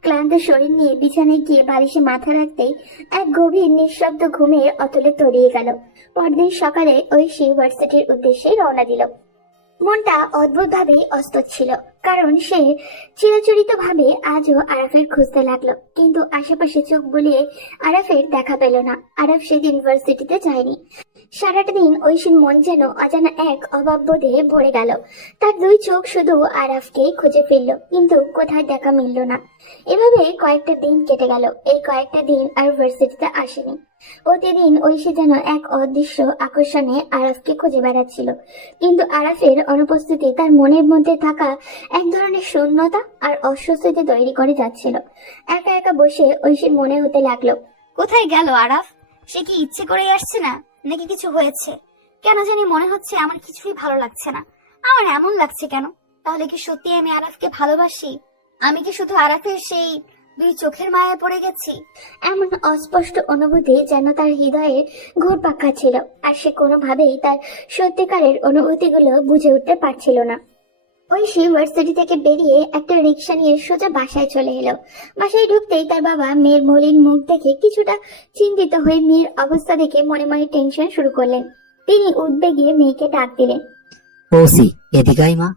ক্লান্ত শরীর নিয়ে বিছানায় গিয়ে বালিশে মাথা রাখতেই এক গভীর নিঃশব্দ ঘুমের অতলে তলিয়ে গেল। পরদিন সকালে ঐশী ভার্সিটির উদ্দেশ্যে রওনা দিল। মনটা অদ্ভুতভাবে অস্থির ছিল, কারণ সে চিরাচরিত ভাবে আজও আরাফের খুঁজতে লাগলো, কিন্তু আশেপাশে চোখ বুলিয়ে আরাফের দেখা পেল না। আরাফ সেদিন ইউনিভার্সিটিতে যায়নি। সারাটা দিন ঐশীর মন যেন অজানা এক অভাববোধে ভরে গেল। তার দুই চোখ শুধু আরাফকেই খুঁজে ফিরল, কিন্তু কোথায় দেখা মিলল না। এভাবে কয়েকটা দিন কেটে গেল। এই কয়েকটা দিন আর ইউনিভার্সিটিতে আসেনি। প্রতিদিন ঐশী যেন এক অদৃশ্য আকর্ষণে আরাফকে খুঁজে বেড়াচ্ছিল, কিন্তু আরাফের অনুপস্থিতি তার মনের মধ্যে থাকা এক ধরনের শূন্যতা আর অস্বস্তিতে তৈরি করে যাচ্ছিল। একা একা বসে ঐশীর মনে হতে লাগলো, কোথায় গেল আরাফ? সে কি ইচ্ছে করেই আসছে না, নাকি কিছু হয়েছে? কেন জানি মনে হচ্ছে আমার কিছুই ভালো লাগছে না। আমার এমন লাগছে কেন? তাহলে কি সত্যি আমি আরাফকে ভালোবাসি? আমি কি শুধু আরাফের সেই দুই চোখের মায়ায় পড়ে গেছি? এমন অস্পষ্ট অনুভূতি যেন তার হৃদয়ে ঘুরপাক খাচ্ছিল, আর সে কোনোভাবেই তার সত্যিকারের অনুভূতিগুলো বুঝে উঠতে পারছিল না। ঐশী ইউনিভার্সিটি থেকে বেরিয়ে একটা রিক্সা নিয়ে সোজা বাসায় চলে এলো। বাসায় ঢুকতেই তার বাবা মেয়ের মলিন মুখ দেখে কিছুটা চিন্তিত হয়ে মেয়ের অবস্থা দেখে মনে মনে টেনশন শুরু করলেন। তিনি উদ্বেগে মেয়েকে ডাক দিলেন। পৌসি, এদিকে আয় মা,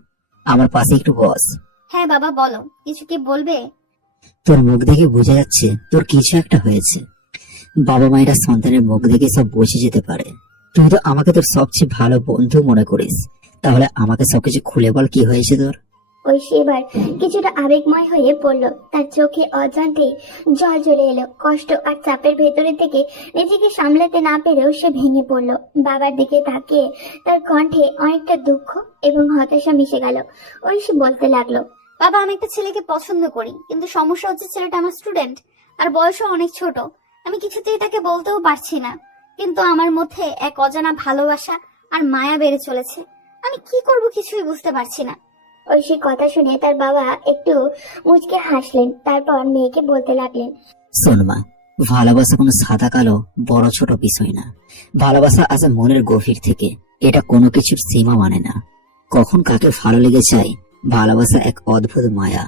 আমার পাশে একটু বস। হ্যাঁ বাবা, বলো, কিছু কি বলবে? তোর মুখ দেখে বোঝা যাচ্ছে তোর কিছু একটা হয়েছে। বাবা মায়েরা সন্তানের মুখ দেখে সব বুঝে যেতে পারে। তুই তো আমাকে তোর সবচেয়ে ভালো বন্ধু মনে করিস, তাহলে আমাকে সবকিছু খুলে বল, কি হয়েছে তোর? ঐশী এবার কিছুটা আবেগময় হয়ে পড়ল। তার চোখে অজান্তেই জল চলে এলো। কষ্ট আর চাপের ভেতরে থেকে নিজেকে সামলাতে না পেরেও সে ভেঙে পড়ল। বাবার দিকে তাকিয়ে তার কণ্ঠে অনেকটা দুঃখ এবং হতাশা মিশে গেল। ঐশী বলতে লাগলো, বাবা, আমি একটা ছেলেকে পছন্দ করি, কিন্তু সমস্যা হচ্ছে ছেলেটা আমার স্টুডেন্ট আর বয়সও অনেক ছোট। আমি কিছুতেই তাকে বলতেও পারছি না, কিন্তু আমার মধ্যে এক অজানা ভালোবাসা আর মায়া বেড়ে চলেছে। আমি কি করব কিছুই বুঝতে পারছি না। ঐশীর কথা শুনে তার বাবা একটু মুচকে হাসলেন, তারপর মেয়েকে বলতে লাগলেন, শোন মা, ভালোবাসা কোনো সাদা কালো বড় ছোট বিষয় না। ভালোবাসা আসে মনের গভীর থেকে। এটা কোনো কিছুর সীমা মানে না। কখন কাকে ভালো লেগে যায়, ভালোবাসা এক অদ্ভুত মায়া।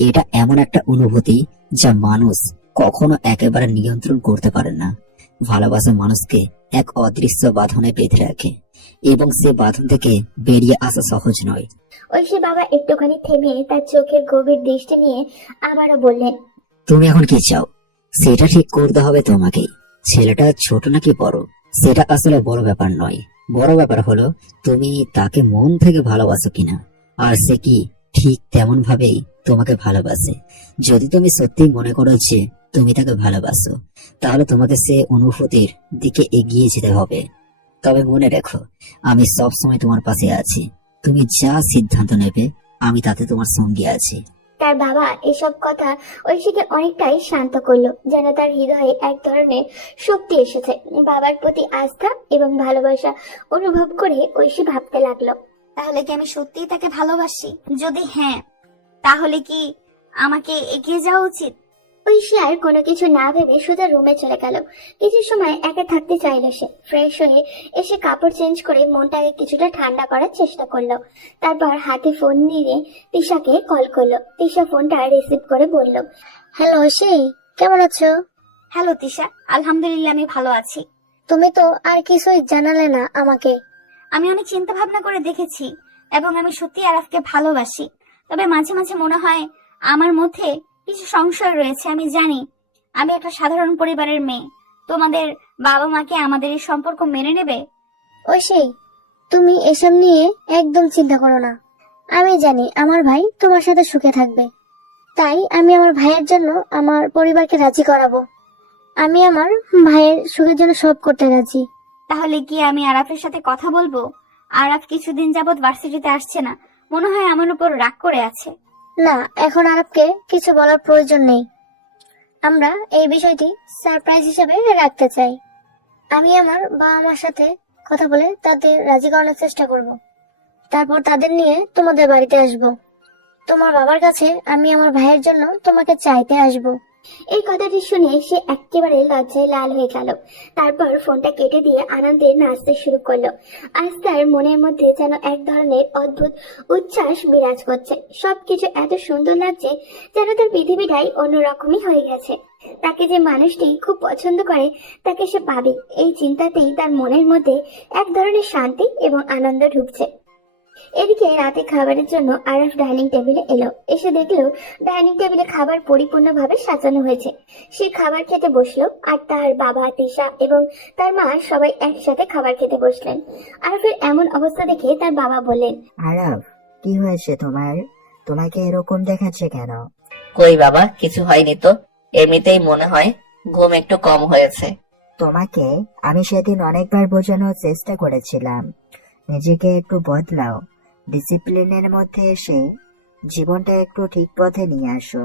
এটা এমন একটা অনুভূতি যা মানুষ কখনো একেবারে নিয়ন্ত্রণ করতে পারে না। ভালোবাসা মানুষকে এক অদৃশ্য বাঁধনে বেঁধে রাখে, এবং সে বাঁধন থেকে বেরিয়ে আসা সহজ নয়। ঐশী বাবা একটুখানি থেমে তার চোখের গভীর দৃষ্টি নিয়ে আবারও বললেন, তুমি এখন কি চাও সেটা ঠিক করতে হবে তোমাকেই। ছেলেটা ছোট নাকি বড় সেটা আসলে বড় ব্যাপার নয়। বড় ব্যাপার হলো তুমি তাকে মন থেকে ভালোবাসো কিনা, আর সে কি ঠিক তেমন ভাবেই তোমাকে ভালোবাসে। যদি তুমি সত্যি মনে করো যে তুমি তাকে ভালোবাসো, তাহলে তোমাকে সে অনুভূতির দিকে এগিয়ে যেতে হবে। তবে মনে রেখো, আমি সব সময় তোমার পাশে আছি। তুমি যা সিদ্ধান্ত নেবে আমি তাতে তোমার সঙ্গে আছি। তার বাবা এসব কথা ঐশীকে অনেকটাই শান্ত করলো, যেন তার হৃদয়ে এক ধরনের শক্তি এসেছে। বাবার প্রতি আস্থা এবং ভালোবাসা অনুভব করে ঐশী ভাবতে লাগলো, তাহলে কি আমি সত্যিই তাকে ভালোবাসি? যদি হ্যাঁ, তাহলে কি আমাকে এগিয়ে যাওয়া উচিত? ঐশী আর কোনো কিছু না ভেবে সোজা রুমে চলে গেল। কিছু সময় একা থাকতে চাইলো সে। ফ্রেশ হয়ে এসে কাপড় চেঞ্জ করে মনটাকে কিছুটা ঠান্ডা করার চেষ্টা করলো। তারপর হাতে ফোন নিয়ে তিশাকে কল করলো। তিশা ফোনটা রিসিভ করে বলল, হ্যালো ঐশী, কেমন আছো? হ্যালো তিশা, আলহামদুলিল্লাহ আমি ভালো আছি। তুমি তো আর কিছুই জানালে না আমাকে। আমি অনেক চিন্তা ভাবনা করে দেখেছি এবং আমি সত্যি আরাফকে ভালোবাসি। তবে মাঝে মাঝে মনে হয় আমার মধ্যে কিছু সংশয় রয়েছে। আমি জানি আমি একটা সাধারণ পরিবারের মেয়ে। তোমাদের বাবা মা কি আমাদের এই সম্পর্ক মেনে নেবে? ঐশী, তুমি এসব নিয়ে একদম চিন্তা করো না। আমি জানি আমার ভাই তোমার সাথে সুখে থাকবে, তাই আমি আমার ভাইয়ের জন্য আমার পরিবারকে রাজি করাবো। আমি আমার ভাইয়ের সুখের জন্য সব করতে রাজি। তাহলে কি আমি আরাফের সাথে কথা বলবো? আরাফ কিছুদিন যাবৎ ভার্সিটিতে আসছে না, মনে হয় আমার উপর রাগ করে আছে। না, এখন আরবকে কিছু বলার প্রয়োজন নেই। আমরা এই বিষয়টি সারপ্রাইজ হিসেবে রাখতে চাই। আমি আমার বাবা মার সাথে কথা বলে তাদের রাজি করানোর চেষ্টা করব। তারপর তাদের নিয়ে তোমাদের বাড়িতে আসব। তোমার বাবার কাছে আমি আমার ভাইয়ের জন্য তোমাকে চাইতে আসব। এই কথাটি শুনে সে একেবারে লজ্জায় লাল হয়ে গেল। তারপর ফোনটা কেটে দিয়ে আনন্দে নাচতে শুরু করলো। আজ তার মনের মধ্যে যেন এক ধরনের অদ্ভুত উচ্ছ্বাস বিরাজ করছে। সবকিছু এত সুন্দর লাগছে যেন তার পৃথিবীটাই অন্যরকমই হয়ে গেছে। তাকে যে মানুষটি খুব পছন্দ করে তাকে সে পাবে, এই চিন্তাতেই তার মনের মধ্যে এক ধরনের শান্তি এবং আনন্দ ঢুকছে। এদিকে রাতে খাবারের জন্য আরাফ ডাইনিং টেবিলে এলো। এসে দেখলো ডাইনিং টেবিলে খাবার পরিপূর্ণভাবে সাজানো হয়েছে। সে খাবার খেতে বসলো আর তার বাবা, তিশা এবং তার মা সবাই একসাথে খাবার খেতে বসলেন। আরাফের এমন অবস্থা দেখে তার বাবা বললেন, আরাফ, কি হয়েছে তোমার? তোমাকে এরকম দেখাচ্ছে কেন? কই বাবা, কিছু হয়নি তো, এমনিতেই মনে হয় ঘুম একটু কম হয়েছে। তোমাকে আমি সেদিন অনেকবার বোঝানোর চেষ্টা করেছিলাম, নিজেকে একটু বদলাও, ডিসিপ্লিনের মধ্যে এসে জীবনটা একটু ঠিক পথে নিয়ে আসো।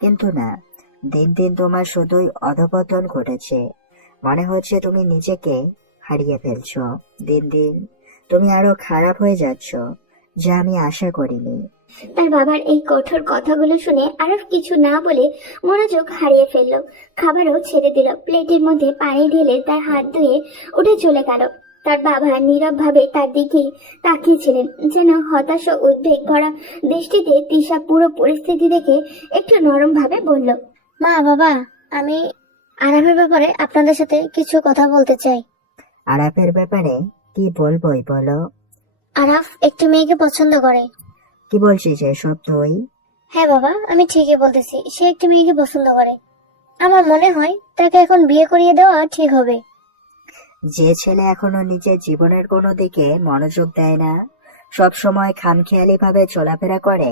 কিন্তু না, দিন দিন তোমার শুধুই অধপতন ঘটেছে। মনে হচ্ছে তুমি নিজেকে হারিয়ে ফেলছো। দিন দিন তুমি আরো খারাপ হয়ে যাচ্ছ, যা আমি আশা করিনি। তার বাবার এই কঠোর কথাগুলো শুনে আরফ কিছু না বলে মনোযোগ হারিয়ে ফেললো। খাবারও ছেড়ে দিল। প্লেটের মধ্যে পানি ঢেলে তার হাত ধুয়ে উঠে চলে গেল। তার বাবা নীরব ভাবে তার দিকে তাকিয়েছিলেন, যেন হতাশ ও উদ্বেগ ভরা দৃষ্টিতে। তিশা পুরো পরিস্থিতি দেখে একটু নরম ভাবে বলল, মা, বাবা, আমি আরাফের ব্যাপারে আপনাদের সাথে কিছু কথা বলতে চাই। আরাফের ব্যাপারে কি বলবোই বলো? আরাফ একটি মেয়েকে পছন্দ করে। কি বলছিস এসব তুই? হ্যাঁ বাবা, আমি ঠিকই বলতেছি, সে একটি মেয়েকে পছন্দ করে। আমার মনে হয় তাকে এখন বিয়ে করিয়ে দেওয়া ঠিক হবে। যে ছেলে এখনো নিজের জীবনের কোনো দিকে মনোযোগ দেয় না, সব সময় খামখেয়ালি ভাবে চলাফেরা করে,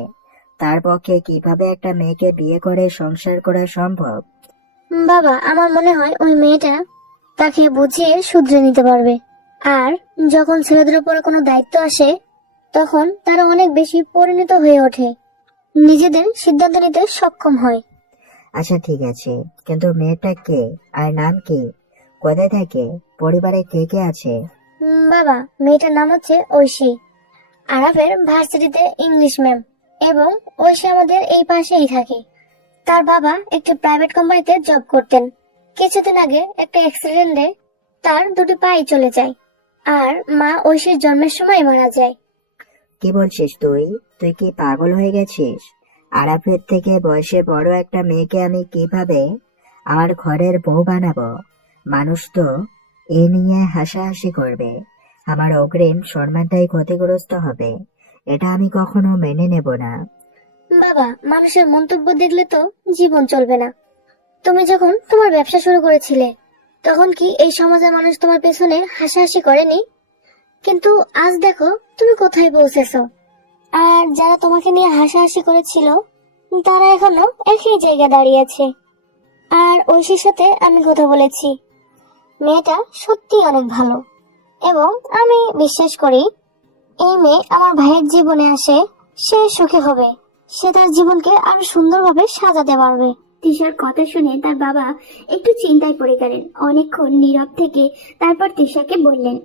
তার পক্ষে কিভাবে একটা মেয়েকে বিয়ে করে সংসার করা সম্ভব? বাবা, আমার মনে হয় ওই মেয়েটা তাকে বুঝিয়ে শুধরে নিতে পারবে। আর যখন ছেলেদের উপরে কোনো দায়িত্ব আসে, তখন তারা অনেক বেশি পরিণত হয়ে ওঠে, নিজেদের সিদ্ধান্ত নিতে সক্ষম হয়। আচ্ছা ঠিক আছে, কিন্তু মেয়েটা কে আর নাম কি? কোথায় থাকে? পরিবারে কে কে আছে? বাবা, মেয়েটার নাম হচ্ছে ঐশী। আরাফের ভার্সিটিতে ইংলিশ ম্যাম, এবং ঐশী আমাদের এই পাশেই থাকে। তার বাবা একটি প্রাইভেট কোম্পানিতে জব করতেন। কিছুদিন আগে একটা অ্যাক্সিডেন্টে তার দুটি পাই চলে যায়, আর মা ঐশীর জন্মের সময় মারা যায়। কি বলছিস তুই? তুই কি পাগল হয়ে গেছিস? আরাফের থেকে বয়সে বড় একটা মেয়েকে আমি কিভাবে আমার ঘরের বউ বানাবো? মানুষ তো এ নিয়ে হাসাহাসি করবে, আমার অগ্রিম সম্মানটাই ক্ষতিগ্রস্ত হবে। এটা আমি কখনো মেনে নেব না। বাবা, মানুষের মন্তব্য দেখলে তো জীবন চলবে না। তুমি যখন তোমার ব্যবসা শুরু করেছিলে, তখন কি এই সমাজের মানুষ তোমার পেছনে হাসাহাসি করেনি? কিন্তু আজ দেখো তুমি কোথায় পৌঁছেছো। আর যারা তোমাকে নিয়ে হাসাহাসি করেছিল, তারা এখনো একই জায়গায় দাঁড়িয়ে আছে। আর ঐশীর সাথে আমি কথা বলেছি, মেয়েটা সত্যি অনেক ভালো, এবং আমি বিশ্বাস করি এই মেয়ে আমার ভাইয়ের জীবনে আসে, সে সুখী হবে, সে তার জীবনকে আরো সুন্দরভাবে সাজাতে পারবে। তিশার কথা শুনে তার বাবা একটু চিন্তায় পড়ে গেলেন। অনেকক্ষণ নীরব থেকে তারপর তিশাকে বললেন,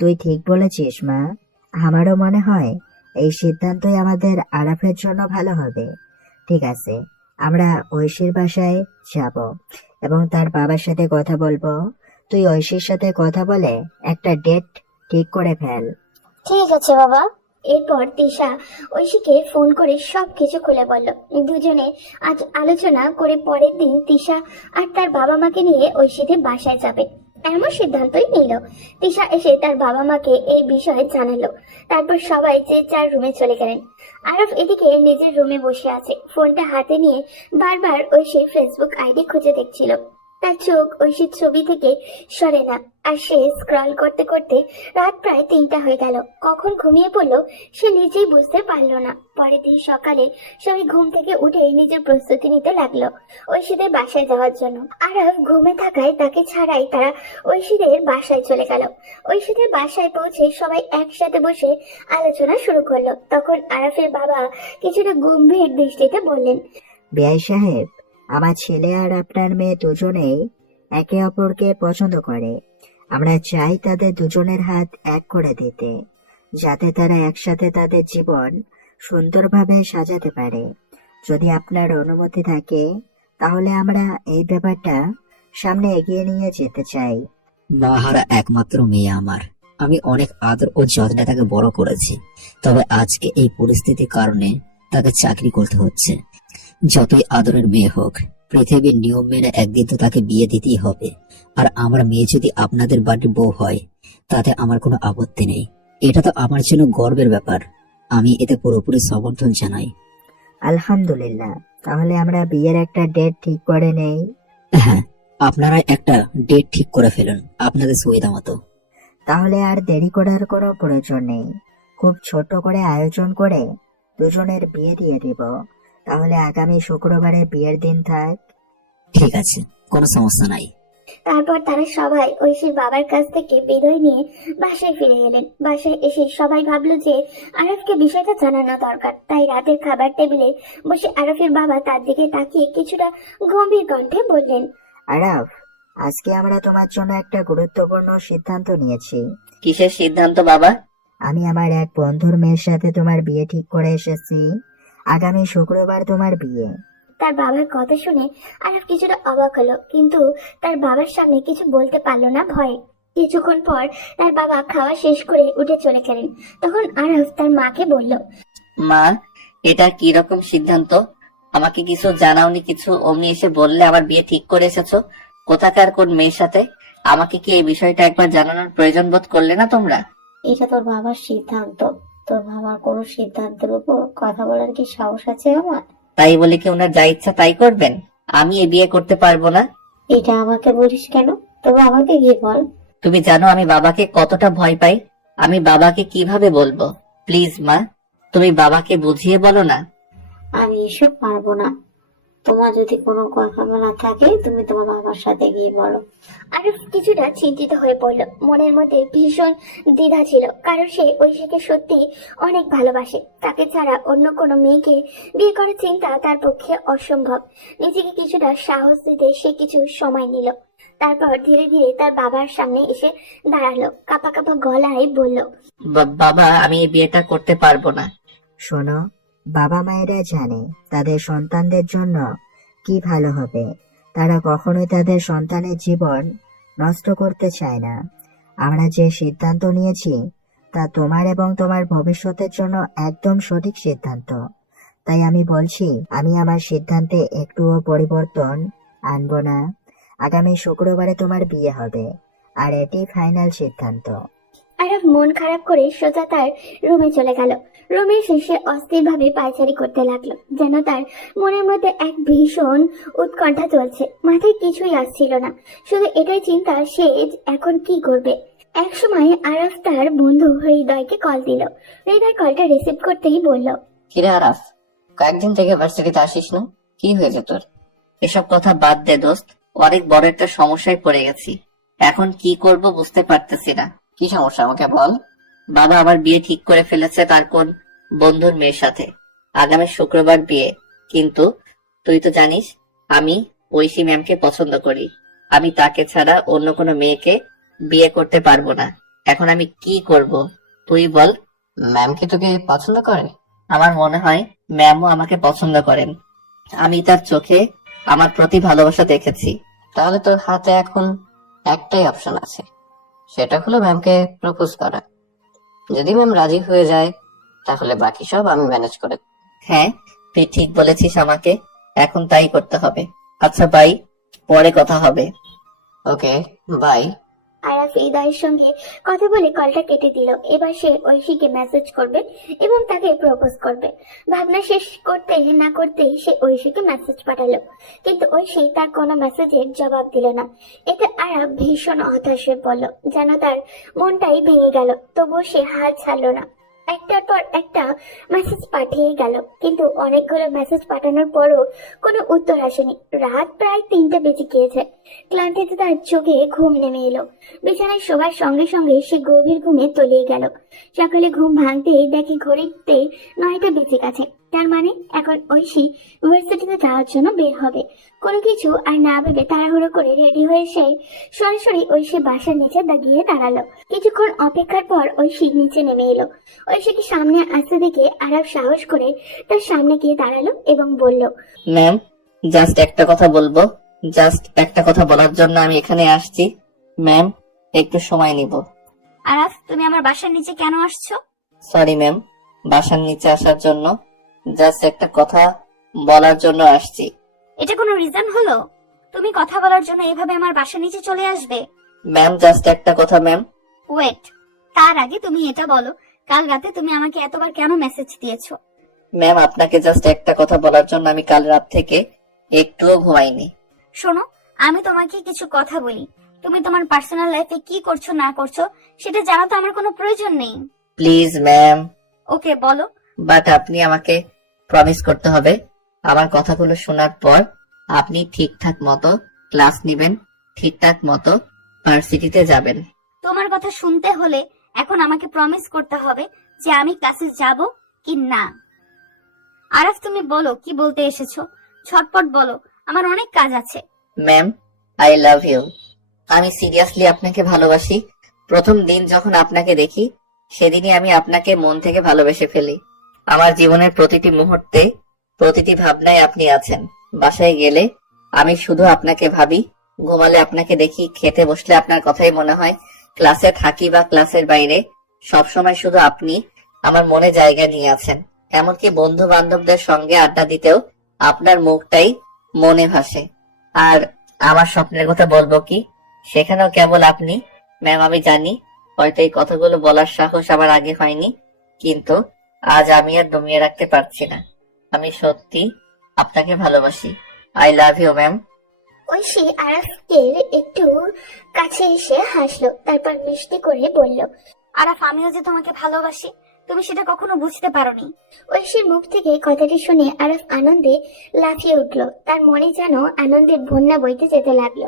তুই ঠিক বলেছিস মা, আমারও মনে হয় এই সিদ্ধান্তই আমাদের আরাফের জন্য ভালো হবে। ঠিক আছে, আমরা ঐশীর বাসায় যাব এবং তার বাবার সাথে কথা বলবো। তুই ঐশীর সাথে কথা বলে একটা ডেট ঠিক করে ফেল। ঠিক আছে বাবা। এরপর তিশা ঐশীকে ফোন করে সবকিছু খুলে বলল। দুজনে আজ আলোচনা করে পরের দিন তিশা আর তার বাবা মাকে নিয়ে ঐশীদের বাসায় যাবে এমন সিদ্ধান্তই নিল। তিশা এসে তার বাবা মাকে এই বিষয়ে জানালো। তারপর সবাই যে যার রুমে চলে গেলেন। আরফ এদিকে নিজের রুমে বসে আছে, ফোনটা হাতে নিয়ে বারবার ঐশীর ফেসবুক আইডি খুঁজে দেখছিল। তার চোখ ঐশীর ছবি থেকে সরে না, আর সে স্ক্রল করতে করতে রাত প্রায় 3টা হয়ে গেল। কখন ঘুমিয়ে পড়লো সে নিজেই বুঝতে পারলো না। পরের দিন সকালে সবাই ঘুম থেকে উঠে নিজের প্রস্তুতি নিতে লাগলো ঐশীদের বাসায় যাওয়ার জন্য। আরফ ঘুমে থাকায় তাকে ছাড়াই তারা ঐশীদের বাসায় চলে গেল। ঐশীদের বাসায় পৌঁছে সবাই একসাথে বসে আলোচনা শুরু করলো। তখন আরফের বাবা কিছুটা গম্ভীর দৃষ্টিতে বললেন, বিআই সাহেব, আমার ছেলে আর আপনার মেয়ে দুজনেই একে অপরকে পছন্দ করে। আমরা চাই তাদের দুজনের হাত এক করে দিতে, যাতে তারা একসাথে তাদের জীবন সুন্দরভাবে সাজাতে পারে। যদি আপনার অনুমতি থাকে, তাহলে আমরা এই ব্যাপারটা সামনে এগিয়ে নিয়ে যেতে চাই। মাহারা একমাত্র মেয়ে আমার, আমি অনেক আদর ও যত্নে তাকে বড় করেছি। তবে আজকে এই পরিস্থিতির কারণে তাকে চাকরি করতে হচ্ছে। যতই আদরের মেয়ে হোক, পৃথিবীর নিয়ম মেনে একদিন তো তাকে বিয়ে দিতেই হবে। আর আমার মেয়ে যদি আপনাদের বাড়ির বউ হয়, তাতে আমার কোনো আপত্তি নেই। এটা তো আমার জন্য গর্বের ব্যাপার। আমি এতে পুরোপুরি সমর্থন জানাই। আলহামদুলিল্লাহ, তাহলে আমরা বিয়ের একটা ডেট ঠিক করে নেই। হ্যাঁ, আপনারা একটা ডেট ঠিক করে ফেলুন আপনাদের সুবিধা মতো। তাহলে আর দেরি করার কোনো প্রয়োজন নেই, খুব ছোট করে আয়োজন করে দুজনের বিয়ে দিয়ে দিব। তাহলে আগামী শুক্রবারে বিয়ের দিন থাক। ঠিক আছে, কোনো সমস্যা নাই। তারপর তারা সবাই ঐশীর বাবার কাছ থেকে বিদায় নিয়ে বাসায় ফিরে এলেন। বাসায় এসে সবাই ভাবলো যে আরবকে বিষয়টা জানানো দরকার। তাই রাতের খাবার টেবিলে বসে আরবের বাবা তার দিকে তাকিয়ে কিছুটা গম্ভীর কণ্ঠে বললেন, আরাফ, আজকে আমরা তোমার জন্য একটা গুরুত্বপূর্ণ সিদ্ধান্ত নিয়েছি। কিসের সিদ্ধান্ত বাবা? আমি আমার এক বন্ধুর মেয়ের সাথে তোমার বিয়ে ঠিক করে এসেছি। আগামী শুক্রবার তোমার বিয়ে। তার বাবার কথা শুনে আরব কিছুটা অবাক হলো, কিন্তু তার বাবার সামনে কিছু বলতে পারলো না ভয়ে। কিছুক্ষণ পর তার বাবা খাওয়া শেষ করে উঠে চলে গেলেন। তখন আরব তার মাকে বলল, মা, এটা কি রকম সিদ্ধান্ত? আমাকে কিছু জানাওনি, কিছু অমনি এসে বললে আমার বিয়ে ঠিক করে এসেছো। কোথাকার কোন মেয়ের সাথে? আমাকে কি এই বিষয়টা একবার জানানোর প্রয়োজন বোধ করলে না তোমরা? এটা তোর বাবার সিদ্ধান্ত, তোর বাবার কোনো সিদ্ধান্তের উপর কথা বলার কি সাহস আছে আমার? তাই বলে কি ওনার যা ইচ্ছা তাই করবেন? আমি এ বিয়ে করতে পারবো না। এটা আমাকে বলিস কেন? তোর বাবাকে গিয়ে বল। তুমি জানো আমি বাবাকে কতটা ভয় পাই। আমি বাবাকে কিভাবে বলবো? প্লিজ মা, তুমি বাবাকে বুঝিয়ে বলো না। আমি এসব পারবো না। তোমার যদি কোনো কথা বলা থাকে তুমি তোমার বাবার সাথে গিয়ে বলো। আরব কিছুটা চিন্তিত হয়ে পড়ল। মনের মধ্যে ভীষণ দ্বিধা ছিল, কারণ সে ঐশীকে সত্যি অনেক ভালোবাসে। তাকে ছাড়া অন্য কোনো মেয়েকে বিয়ে করার চিন্তা তার পক্ষে অসম্ভব। নিজেকে কিছুটা সাহস দিতে সে কিছু সময় নিল। তারপর ধীরে ধীরে তার বাবার সামনে এসে দাঁড়ালো, কাঁপা কাঁপা গলায় বলল, বাবা, আমি এই বিয়েটা করতে পারবো না। শোনো, বাবা মায়েরা জানে তাদের সন্তানদের জন্য কি ভালো হবে। তারা কখনোই তাদের সন্তানের জীবন নষ্ট করতে চায় না। আমরা যে সিদ্ধান্ত নিয়েছি তা তোমার এবং তোমার ভবিষ্যতের জন্য একদম সঠিক সিদ্ধান্ত। তাই আমি বলছি, আমি আমার সিদ্ধান্তে একটুও পরিবর্তন আনবো না। আগামী শুক্রবারে তোমার বিয়ে হবে, আর এটি ফাইনাল সিদ্ধান্ত। আরব মন খারাপ করে সোজা তার রুমে চলে গেল। রুমে এসে সে অস্থিরভাবে পায়চারি করতে লাগলো, যেন তার মনের মধ্যে এক ভীষণ উৎকণ্ঠা চলছে। মাথায় কিছুই আসছিল না, শুধু এটাই চিন্তা সে এখন কি করবে। এক সময় আরব তার বন্ধু হৃদয়কে কল দিল। হৃদয় কলটা রিসিভ করতেই বলল, কিরে আরাফ, কয়েকদিন থেকে ভার্সিটিতে আসিস না, কি হয়েছে তোর? এসব কথা বাদ দে দোস্ত, অনেক বড় একটা সমস্যায় পড়ে গেছি। এখন কি করব বুঝতে পারতেছি না। কি সমস্যা আমাকে বল। বাবা আমার বিয়ে ঠিক করে ফেলেছে তার কোন বন্ধুর মেয়ের সাথে। আগামী শুক্রবার বিয়ে, কিন্তু তুই তো জানিস আমি ঐশী ম্যামকে পছন্দ করি। আমি তাকে ছাড়া অন্য কোনো মেয়েকে বিয়ে করতে পারবো না। এখন আমি কি করব তুই বল। ম্যাম কি তোকে পছন্দ করে? আমার মনে হয় ম্যামও আমাকে পছন্দ করেন। আমি তার চোখে আমার প্রতি ভালোবাসা দেখেছি। তাহলে তোর হাতে এখন একটাই অপশন আছে, সেটা হলো ম্যামকে প্রপোজ করা। যদি ম্যাম রাজি হয়ে যায় তাহলে বাকি সব আমি ম্যানেজ করে দেব। হ্যাঁ, তুই ঠিক বলেছিস, আমাকে এখন তাই করতে হবে। আচ্ছা বাই, পরে কথা হবে। ওকে, বাই। আরাফ হৃদয়ের সঙ্গে কথা বলে কলটা কেটে দিল। এবার সে ঐশীকে মেসেজ করবে এবং তাকে প্রপোজ করবে। ভাবনা শেষ করতে না করতেই সে ঐশীকে মেসেজ পাঠালো, কিন্তু ঐশী তার কোনো মেসেজের জবাব দিল না। এতে আরাফ ভীষণ হতাশ হয়ে পড়ল, যেন তার মনটাই ভেঙে গেল। তবুও সে হাল ছাড়লো না। একটার পর একটা মেসেজ পাঠিয়ে গেল, কিন্তু অনেকগুলো মেসেজ পাঠানোর পরও কোনো উত্তর আসেনি। রাত প্রায় 3টে বেজে গিয়েছে। ক্লান্তিতে তার চোখে ঘুম নেমে এলো। বিছানায় শোবার সঙ্গে সঙ্গে সে গভীর ঘুমে তলিয়ে গেল। সকালে ঘুম ভাঙতেই দেখে ঘড়িতে 9টা বেজে গেছে। তার মানে এখন ঐশী ইউনিভার্সিটিতে যাওয়ার জন্য বের হবে। কোনো কিছু আর না ভেবে তাড়াহুড়ো করে রেডি হয়ে সে সরাসরি ঐশী বাসার নিচে গিয়ে দাঁড়ালো। কিছুক্ষণ অপেক্ষার পর ঐশী নিচে নেমে এলো। ঐশীকে সামনে আসতে দেখে আরব সাহস করে তার সামনে গিয়ে দাঁড়ালো এবং বলল, ম্যাম, জাস্ট একটা কথা বলবো। জাস্ট একটা কথা বলার জন্য আমি এখানে আসছি। ম্যাম, একটু সময় নিব। আরাফ, তুমি আমার বাসার নিচে কেন আসছো? সরি ম্যাম, বাসার নিচে আসার জন্য জাস্ট একটা কথা বলার জন্য আসছি। এটা কোনো রিজন হলো? তুমি কথা বলার জন্য এভাবে আমার বাসার নিচে চলে আসবে? ম্যাম, জাস্ট একটা কথা ম্যাম। ওয়েট, তার আগে তুমি এটা বলো কাল রাতে তুমি আমাকে এতবার কেন মেসেজ দিয়েছো? ম্যাম, আপনাকে জাস্ট একটা কথা বলার জন্য আমি কাল রাত থেকে একটুও ঘুমাইনি। শোনো, আমি তোমাকে কিছু কথা বলি। তুমি তোমার পার্সোনাল লাইফে কি করছো না করছো সেটা জানা তো আমার কোনো প্রয়োজন নেই। Please ma'am. ওকে, বলো। বাট আপনি আমাকে প্রমিস করতে হবে, আমার কথাগুলো শোনার পর আপনি ঠিকঠাক মতো ক্লাস নিবেন, ঠিকঠাক মতো ভার্সিটিতে যাবেন। তোমার কথা শুনতে হলে এখন আমাকে প্রমিস করতে হবে যে আমি ক্লাসে যাব কি না। আরাফ, তুমি বলো কি বলতে এসেছো, ছটপট বলো, আমার অনেক কাজ আছে। Ma'am, I love you. আমি সিরিয়াসলি আপনাকে ভালোবাসি। প্রথম দিন যখন আপনাকে দেখি সেদিনই আমি আপনাকে মন থেকে ভালোবেসে ফেলি। আমার জীবনের প্রতিটি মুহূর্তে, প্রতিটি ভাবনায় আপনি আছেন। বাসায় গেলে আমি শুধু আপনাকে ভাবি, ঘুমালে আপনাকে দেখি, খেতে বসলে আপনার কথাই মনে হয়, ক্লাসে থাকি বা ক্লাসের বাইরে সবসময় শুধু আপনি আমার মনে জায়গা নিয়ে আছেন। এমনকি বন্ধু বান্ধবদের সঙ্গে আড্ডা দিতেও আপনার মুখটাই মনে ভাসে। আর আমার স্বপ্নের কথা বলবো কি, সেখানেও কেবল আপনি। ম্যাম, আমি জানি হয়তো এই কথাগুলো বলার সাহস আমার আগে হয়নি, কিন্তু আজ আমি আর দমিয়ে রাখতে পারছি না। আমি সত্যি আপনাকে ভালোবাসি। I love you ma'am. Oishi আরাফকে একটু কাছে এসে হাসলো, তারপর মিষ্টি করে বলল। আরাফ, আমিও যে তোমাকে ভালোবাসি, তুমি সেটা কখনো বুঝতে পারোনি। ঐশীর মুখ থেকে কথাটি শুনে আরাফ আনন্দে লাফিয়ে উঠল, তার মনে যেন আনন্দের বন্যা বইতে যেতে লাগলো।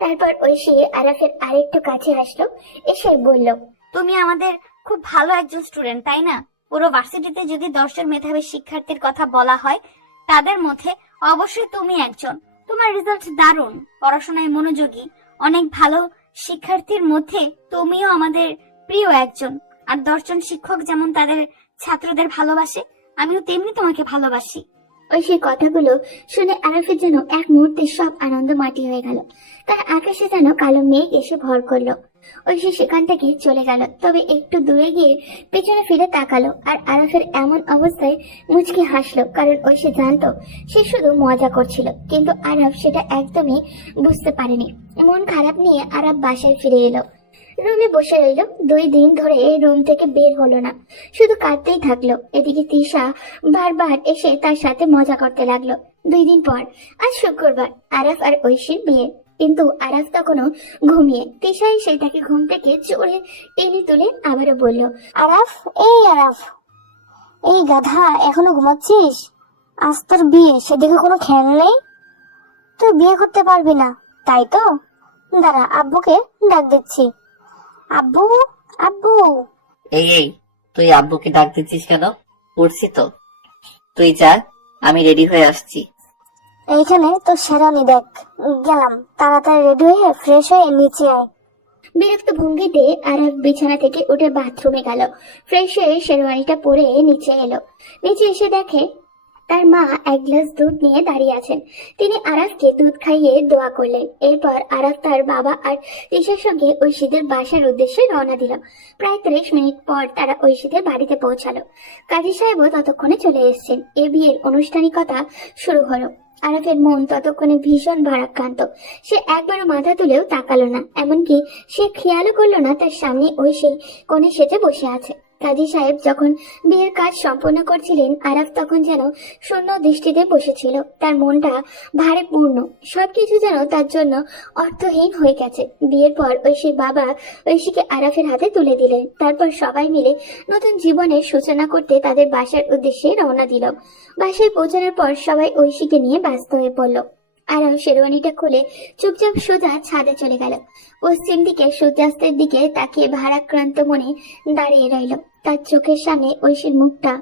তারপর ঐশী আরাফের আরেকটু কাছে আসলো, এসে বলল। তুমি আমাদের খুব ভালো একজন স্টুডেন্ট, তাই না? পুরো ভার্সিটিতে যদি 10 জন মেধাবী শিক্ষার্থীর কথা বলা হয়, তাদের মধ্যে অবশ্যই তুমি একজন। তোমার রেজাল্ট দারুণ, পড়াশোনায় মনোযোগী, অনেক ভালো শিক্ষার্থীর মধ্যে তুমিও আমাদের প্রিয় একজন। আর 10 জন শিক্ষক যেমন তাদের ছাত্রদের ভালোবাসে, আমিও তেমনি তোমাকে ভালোবাসি। ঐশীর কথাগুলো শুনে আরাফের যেন এক মুহূর্তে সব আনন্দ মাটি হয়ে গেল, তার আকাশে যেন কালো মেঘ এসে ভর করলো। ঐশী সেখান থেকে চলে গেল, তবে একটু দূরে গিয়ে পেছনে ফিরে তাকালো, আর আরাফের এমন অবস্থায় মুচকি হাসলো, কারণ ঐশী জানতো সে শুধু মজা করছিল, কিন্তু আরাফ সেটা একদমই বুঝতে পারেনি। মন খারাপ নিয়ে আরাফ বাসায় ফিরে এলো, রুমে বসে রইল। 2 দিন ধরে রুম থেকে বের হলো না, শুধু কাঁদতেই থাকলো। এদিকে তিশা বারবার এসে তার সাথে মজা করতে লাগলো। 2 দিন পর আজ শুক্রবার, আরাফ আর ঐশীর বিয়ে, কিন্তু আরাফ তখনও ঘুমিয়ে। তিশা এসে তাকে ঘুম থেকে জোরে টেনে তুলে আবারও বলল। আরাফ, এই আরাফ, এই গাধা, এখনো ঘুমাচ্ছিস? আজ তোর বিয়ে, সেদিকে কোনো খেয়াল নেই? তুই বিয়ে করতে পারবি না, তাই তো? দাঁড়া, আব্বুকে ডাক দিচ্ছি। আব্বু, আব্বু। এই তুই আব্বুকে ডাক দিচ্ছিস কেন? উঠছি তো, তুই যা, আমি রেডি হয়ে আসছি। এইখানে তোর শেরানি দেখ। গেলাম, তাড়াতাড়ি রেডি হয়ে ফ্রেশ হয়ে নিচে আয়। বিরক্ত ভঙ্গিতে আরাফ বিছানা থেকে উঠে বাথরুমে গেল, ফ্রেশ হয়ে শেরওয়ানিটা পরে নিচে এলো। নিচে এসে দেখে তার মা এক গ্লাস দুধ নিয়ে দাঁড়িয়ে আছেন। তিনি আরাফকে দুধ খাইয়ে দোয়া করলেন। এরপর আরাফ তার বাবা আর তিশার সঙ্গে ঐশীদের বাসার উদ্দেশ্যে রওনা দিল। প্রায় 30 মিনিট পর তারা ঐশীদের বাড়িতে পৌঁছালো। কাজী সাহেবও ততক্ষণে চলে এসেছেন। এ বিয়ের আনুষ্ঠানিকতা শুরু হলো। আরাফের মন ততক্ষণে ভীষণ ভারাক্রান্ত। সে একবারও মাথা তুলেও তাকালো না, এমনকি সে খেয়ালও করলো না তার সামনে ঐশী কোণে সেজে বসে আছে। কাজী সাহেব যখন বিয়ের কাজ সম্পন্ন করছিলেন, আরাফ তখন যেন শূন্য দৃষ্টিতে বসেছিল। তার মনটা ভারে পূর্ণ, সবকিছু যেন তার জন্য অর্থহীন হয়ে গেছে। বিয়ের পর ঐশীর বাবা ঐশীকে আরাফের হাতে তুলে দিলেন। তারপর সবাই মিলে নতুন জীবনের সূচনা করতে তাদের বাসার উদ্দেশ্যে রওনা দিল। বাসায় পৌঁছানোর পর সবাই ঐশীকে নিয়ে ব্যস্ত হয়ে পড়ল। আরাফ শেরওয়ানিটা খুলে চুপচাপ সোজা ছাদে চলে গেল। পশ্চিম দিকে সূর্যাস্তের দিকে তাকিয়ে ভারাক্রান্ত মনে দাঁড়িয়ে রইল। তার চোখের সামনে ঐশীর মুখটা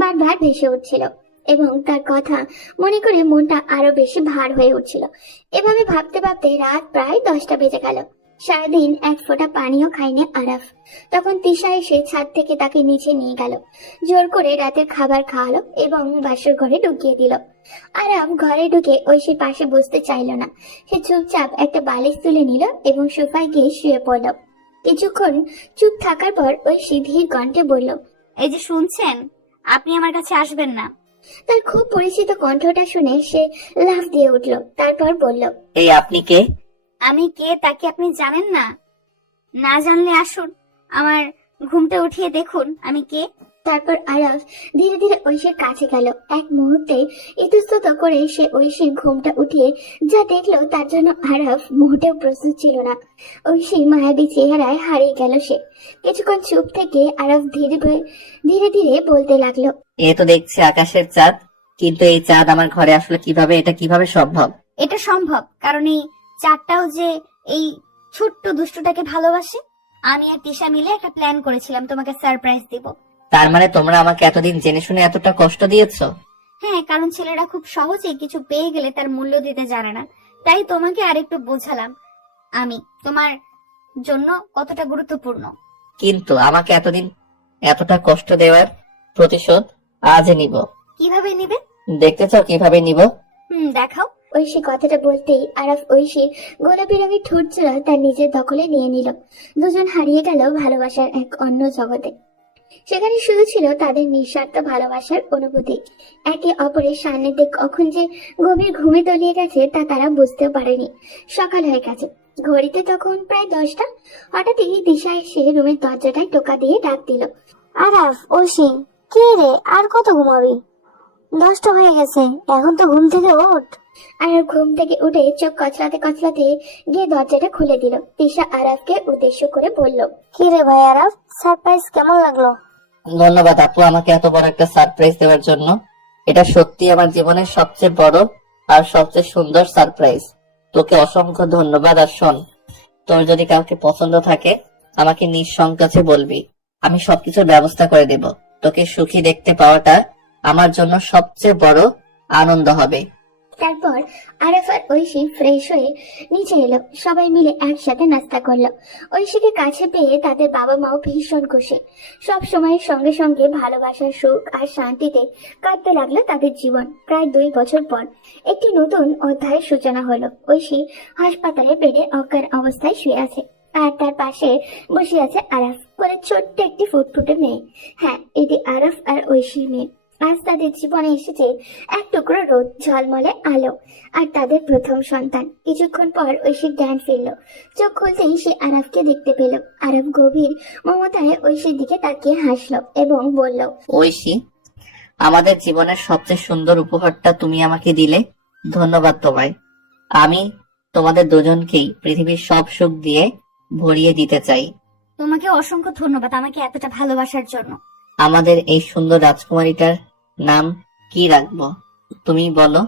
বারবার ভেসে উঠছিল, এবং তার কথা মনে করে মনটা আরো বেশি ভার হয়ে উঠছিল। এভাবে ভাবতে ভাবতে রাত প্রায় 10টা বেজে গেল। সারাদিন এক ফোঁটা পানিও খায়নি আরাফ। তখন তিশা এসে ছাদ থেকে তাকে নিচে নিয়ে গেল, জোর করে রাতের খাবার খাওয়ালো এবং বাসর ঘরে ঢুকিয়ে দিল। আরাফ ঘরে ঢুকে ঐশীর পাশে বসতে চাইল না। সে চুপচাপ একটা বালিশ তুলে নিল এবং সোফায় গিয়ে শুয়ে পড়ল। কিছুক্ষণ চুপ থাকার পর ঐশী ধীর কণ্ঠে বলল। এই যে শুনছেন, আপনি আমার কাছে আসবেন না। তার খুব পরিচিত কণ্ঠটা শুনে সে লাফ দিয়ে উঠল, তারপর বলল। এই আপনি কে? আমি কে তা কি আপনি জানেন না? না জানলে আসুন, আমার ঘুমটা উঠিয়ে দেখুন আমি কে। তারপর আরাফ ধীরে ধীরে ঐশীর কাছে গেল। এক মুহূর্তে ইতস্তত করে সে ঐশীর ঘুমটা উঠিয়ে যা দেখলো তার জন্য আরাফ মোটেও প্রস্তুত ছিল না। ঐশী মায়াবী চেহারায় হারিয়ে গেল সে। কিছুক্ষণ চুপ থেকে আরাফ ধীরে ধীরে ধীরে বলতে লাগলো, এ তো দেখছি আকাশের চাঁদ, কিন্তু এই চাঁদ আমার ঘরে আসলে কিভাবে, এটা কিভাবে সম্ভব? এটা সম্ভব কারণ এই চারটাও যে এই ছোট্ট দুষ্টুটাকে ভালোবাসে। আমি আর তিশা মিলে একটা প্ল্যান করেছিলাম তোমাকে সারপ্রাইজ দিব। তার মানে তোমরা আমাকে এতদিন জেনে শুনে এতটা কষ্ট দিয়েছো? হ্যাঁ, কারণ ছেলেরা খুব সহজেই কিছু পেয়ে গেলে তার মূল্য দিতে জানে না। তাই তোমাকে আরেকটু বোঝালাম আমি তোমার জন্য কতটা গুরুত্বপূর্ণ। কিন্তু আমাকে এতদিন এতটা কষ্ট দেওয়ার প্রতিশোধ আজ নিব। কিভাবে নিবে? দেখতে চাও কিভাবে নিব? দেখাও। ঐশী কথাটা বলতেই আরাফ ঐশীর গোলাপি রঙের ঠোঁট জোড়া তার নিজের দখলে নিয়ে নিল। দুজন হারিয়ে গেল ভালোবাসার এক অন্য জগতে। সেখানে শুধু ছিল তাদের নিঃস্বার্থ ভালোবাসার অনুভূতি। একে অপরের সান্নিধ্যে কখন যে গভীর ঘুমে তলিয়ে গেছে তা তারা বুঝতেও পারেনি। সকাল হয়ে গেছে, ঘড়িতে তখন প্রায় 10টা। হঠাৎই দিশা এসে রুমের দরজাটায় টোকা দিয়ে ডাক দিল, আরাফ, ঐশী, কে রে? আর কত ঘুমাবি? 10টা হয়ে গেছে, এখন তো ঘুম থেকে ওঠ। আরাফ ঘুম থেকে উঠে চোখ কচলাতে কচলাতে গিয়ে দরজাটা খুলে দিল। দিশা আরাফকে উদ্দেশ্য করে বলল, কি রে ভাই আরাফ, সারপ্রাইজ কেমন লাগলো? ধন্যবাদ আপু আমাকে এত বড় একটা সারপ্রাইজ দেওয়ার জন্য। এটা সত্যি আমার জীবনের সবচেয়ে বড় আর সবচেয়ে সুন্দর সারপ্রাইজ। তোকে অসংখ্য ধন্যবাদ। আর শোন, তোর যদি কাউকে পছন্দ থাকে আমাকে নিঃসংকোচে বলবি, আমি সবকিছুর ব্যবস্থা করে দেব। তোকে সুখী দেখতে পাওয়াটা আমার জন্য সবচেয়ে বড় আনন্দ হবে। তারপর আরাফ আর ঐশী ফ্রেশ হয়ে নিচে এলো। সবাই মিলে একসাথে নাস্তা করলো। ঐশীকে কাছে পেয়ে তাদের বাবা মাও ভীষণ খুশি। সব সময়ের সঙ্গে সঙ্গে ভালোবাসার সুখ আর শান্তিতে কাটতে লাগলো তাদের জীবন। প্রায় 2 বছর পর একটি নতুন অধ্যায়ের সূচনা হলো। ঐশী হাসপাতালে বেডে অজ্ঞান অবস্থায় শুয়ে আছে, আর তার পাশে বসে আছে আরাফ বলে ছোট্ট একটি ফুটফুটে মেয়ে। হ্যাঁ, এটি আরাফ আর ঐশীর মেয়ে। আজ তাদের জীবনে এসেছে এক টুকরো রোদ, ঝলমলে আলো আর তাদের প্রথম সন্তান। কিছুক্ষণ পর ঐশীর জ্ঞান ফিরল। চোখ খুলতেই সে আরাফকে দেখতে পেল। আরাফ গভীর মমতায় ঐশীর দিকে তাকিয়ে হাসলো এবং বলল, ঐশী, আমাদের জীবনের সবচেয়ে সুন্দর উপহারটা তুমি আমাকে দিলে। ধন্যবাদ তোমায়। আমি তোমাদের দুজনকেই পৃথিবীর সব সুখ দিয়ে ভরিয়ে দিতে চাই। তোমাকে অসংখ্য ধন্যবাদ আমাকে এতটা ভালোবাসার জন্য। আমাদের এই সুন্দর রাজকুমারীটার নাম কি রাখবো তুমি বলো?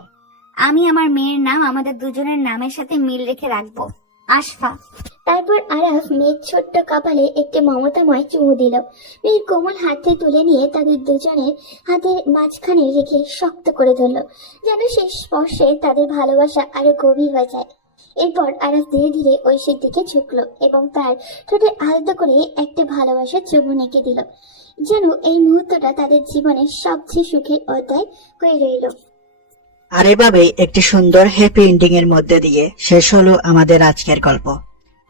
আমি আমার মেয়ের নাম আমাদের দুজনের নামের সাথে মিল রেখে রাখবো, আশফা। তারপর আরাফ মেয়ের ছোট্ট কপালে একটি মমতাময় চুমু দিল। মেয়ের কোমল হাতে তুলে নিয়ে তাদের দুজনের হাতের মাঝখানে রেখে শক্ত করে ধরল, যেন সেই স্পর্শে তাদের ভালোবাসা আরো গভীর হয়ে যায়। এরপর আরাফ ধীরে ধীরে ঐশীর দিকে ঝুঁকলো এবং তার ঠোঁটে আলতো করে একটা ভালোবাসার চুমু এঁকে দিল, যেন এই মুহূর্তটা তাদের জীবনের সবচেয়ে সুখের অধ্যায় হয়ে রইল। আর এভাবেই একটি সুন্দর হ্যাপি এন্ডিং এর মধ্যে দিয়ে শেষ হলো আমাদের আজকের গল্প।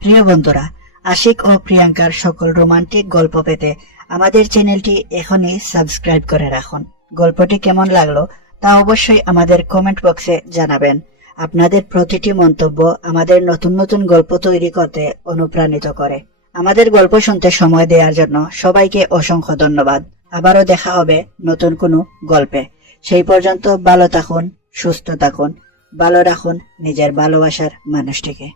প্রিয় বন্ধুরা, আশিক ও প্রিয়াঙ্কার সকল রোমান্টিক গল্প পেতে আমাদের চ্যানেলটি এখনই সাবস্ক্রাইব করে রাখুন। গল্পটি কেমন লাগলো তা অবশ্যই আমাদের কমেন্ট বক্সে জানাবেন। আপনাদের প্রতিটি মন্তব্য আমাদের নতুন নতুন গল্প তৈরি করতে অনুপ্রাণিত করে। আমাদের গল্প শুনতে সময় দেওয়ার জন্য সবাইকে অসংখ্য ধন্যবাদ। আবারও দেখা হবে নতুন কোনো গল্পে। সেই পর্যন্ত ভালো থাকুন, সুস্থ থাকুন, ভালো রাখুন নিজের ভালোবাসার মানুষটিকে।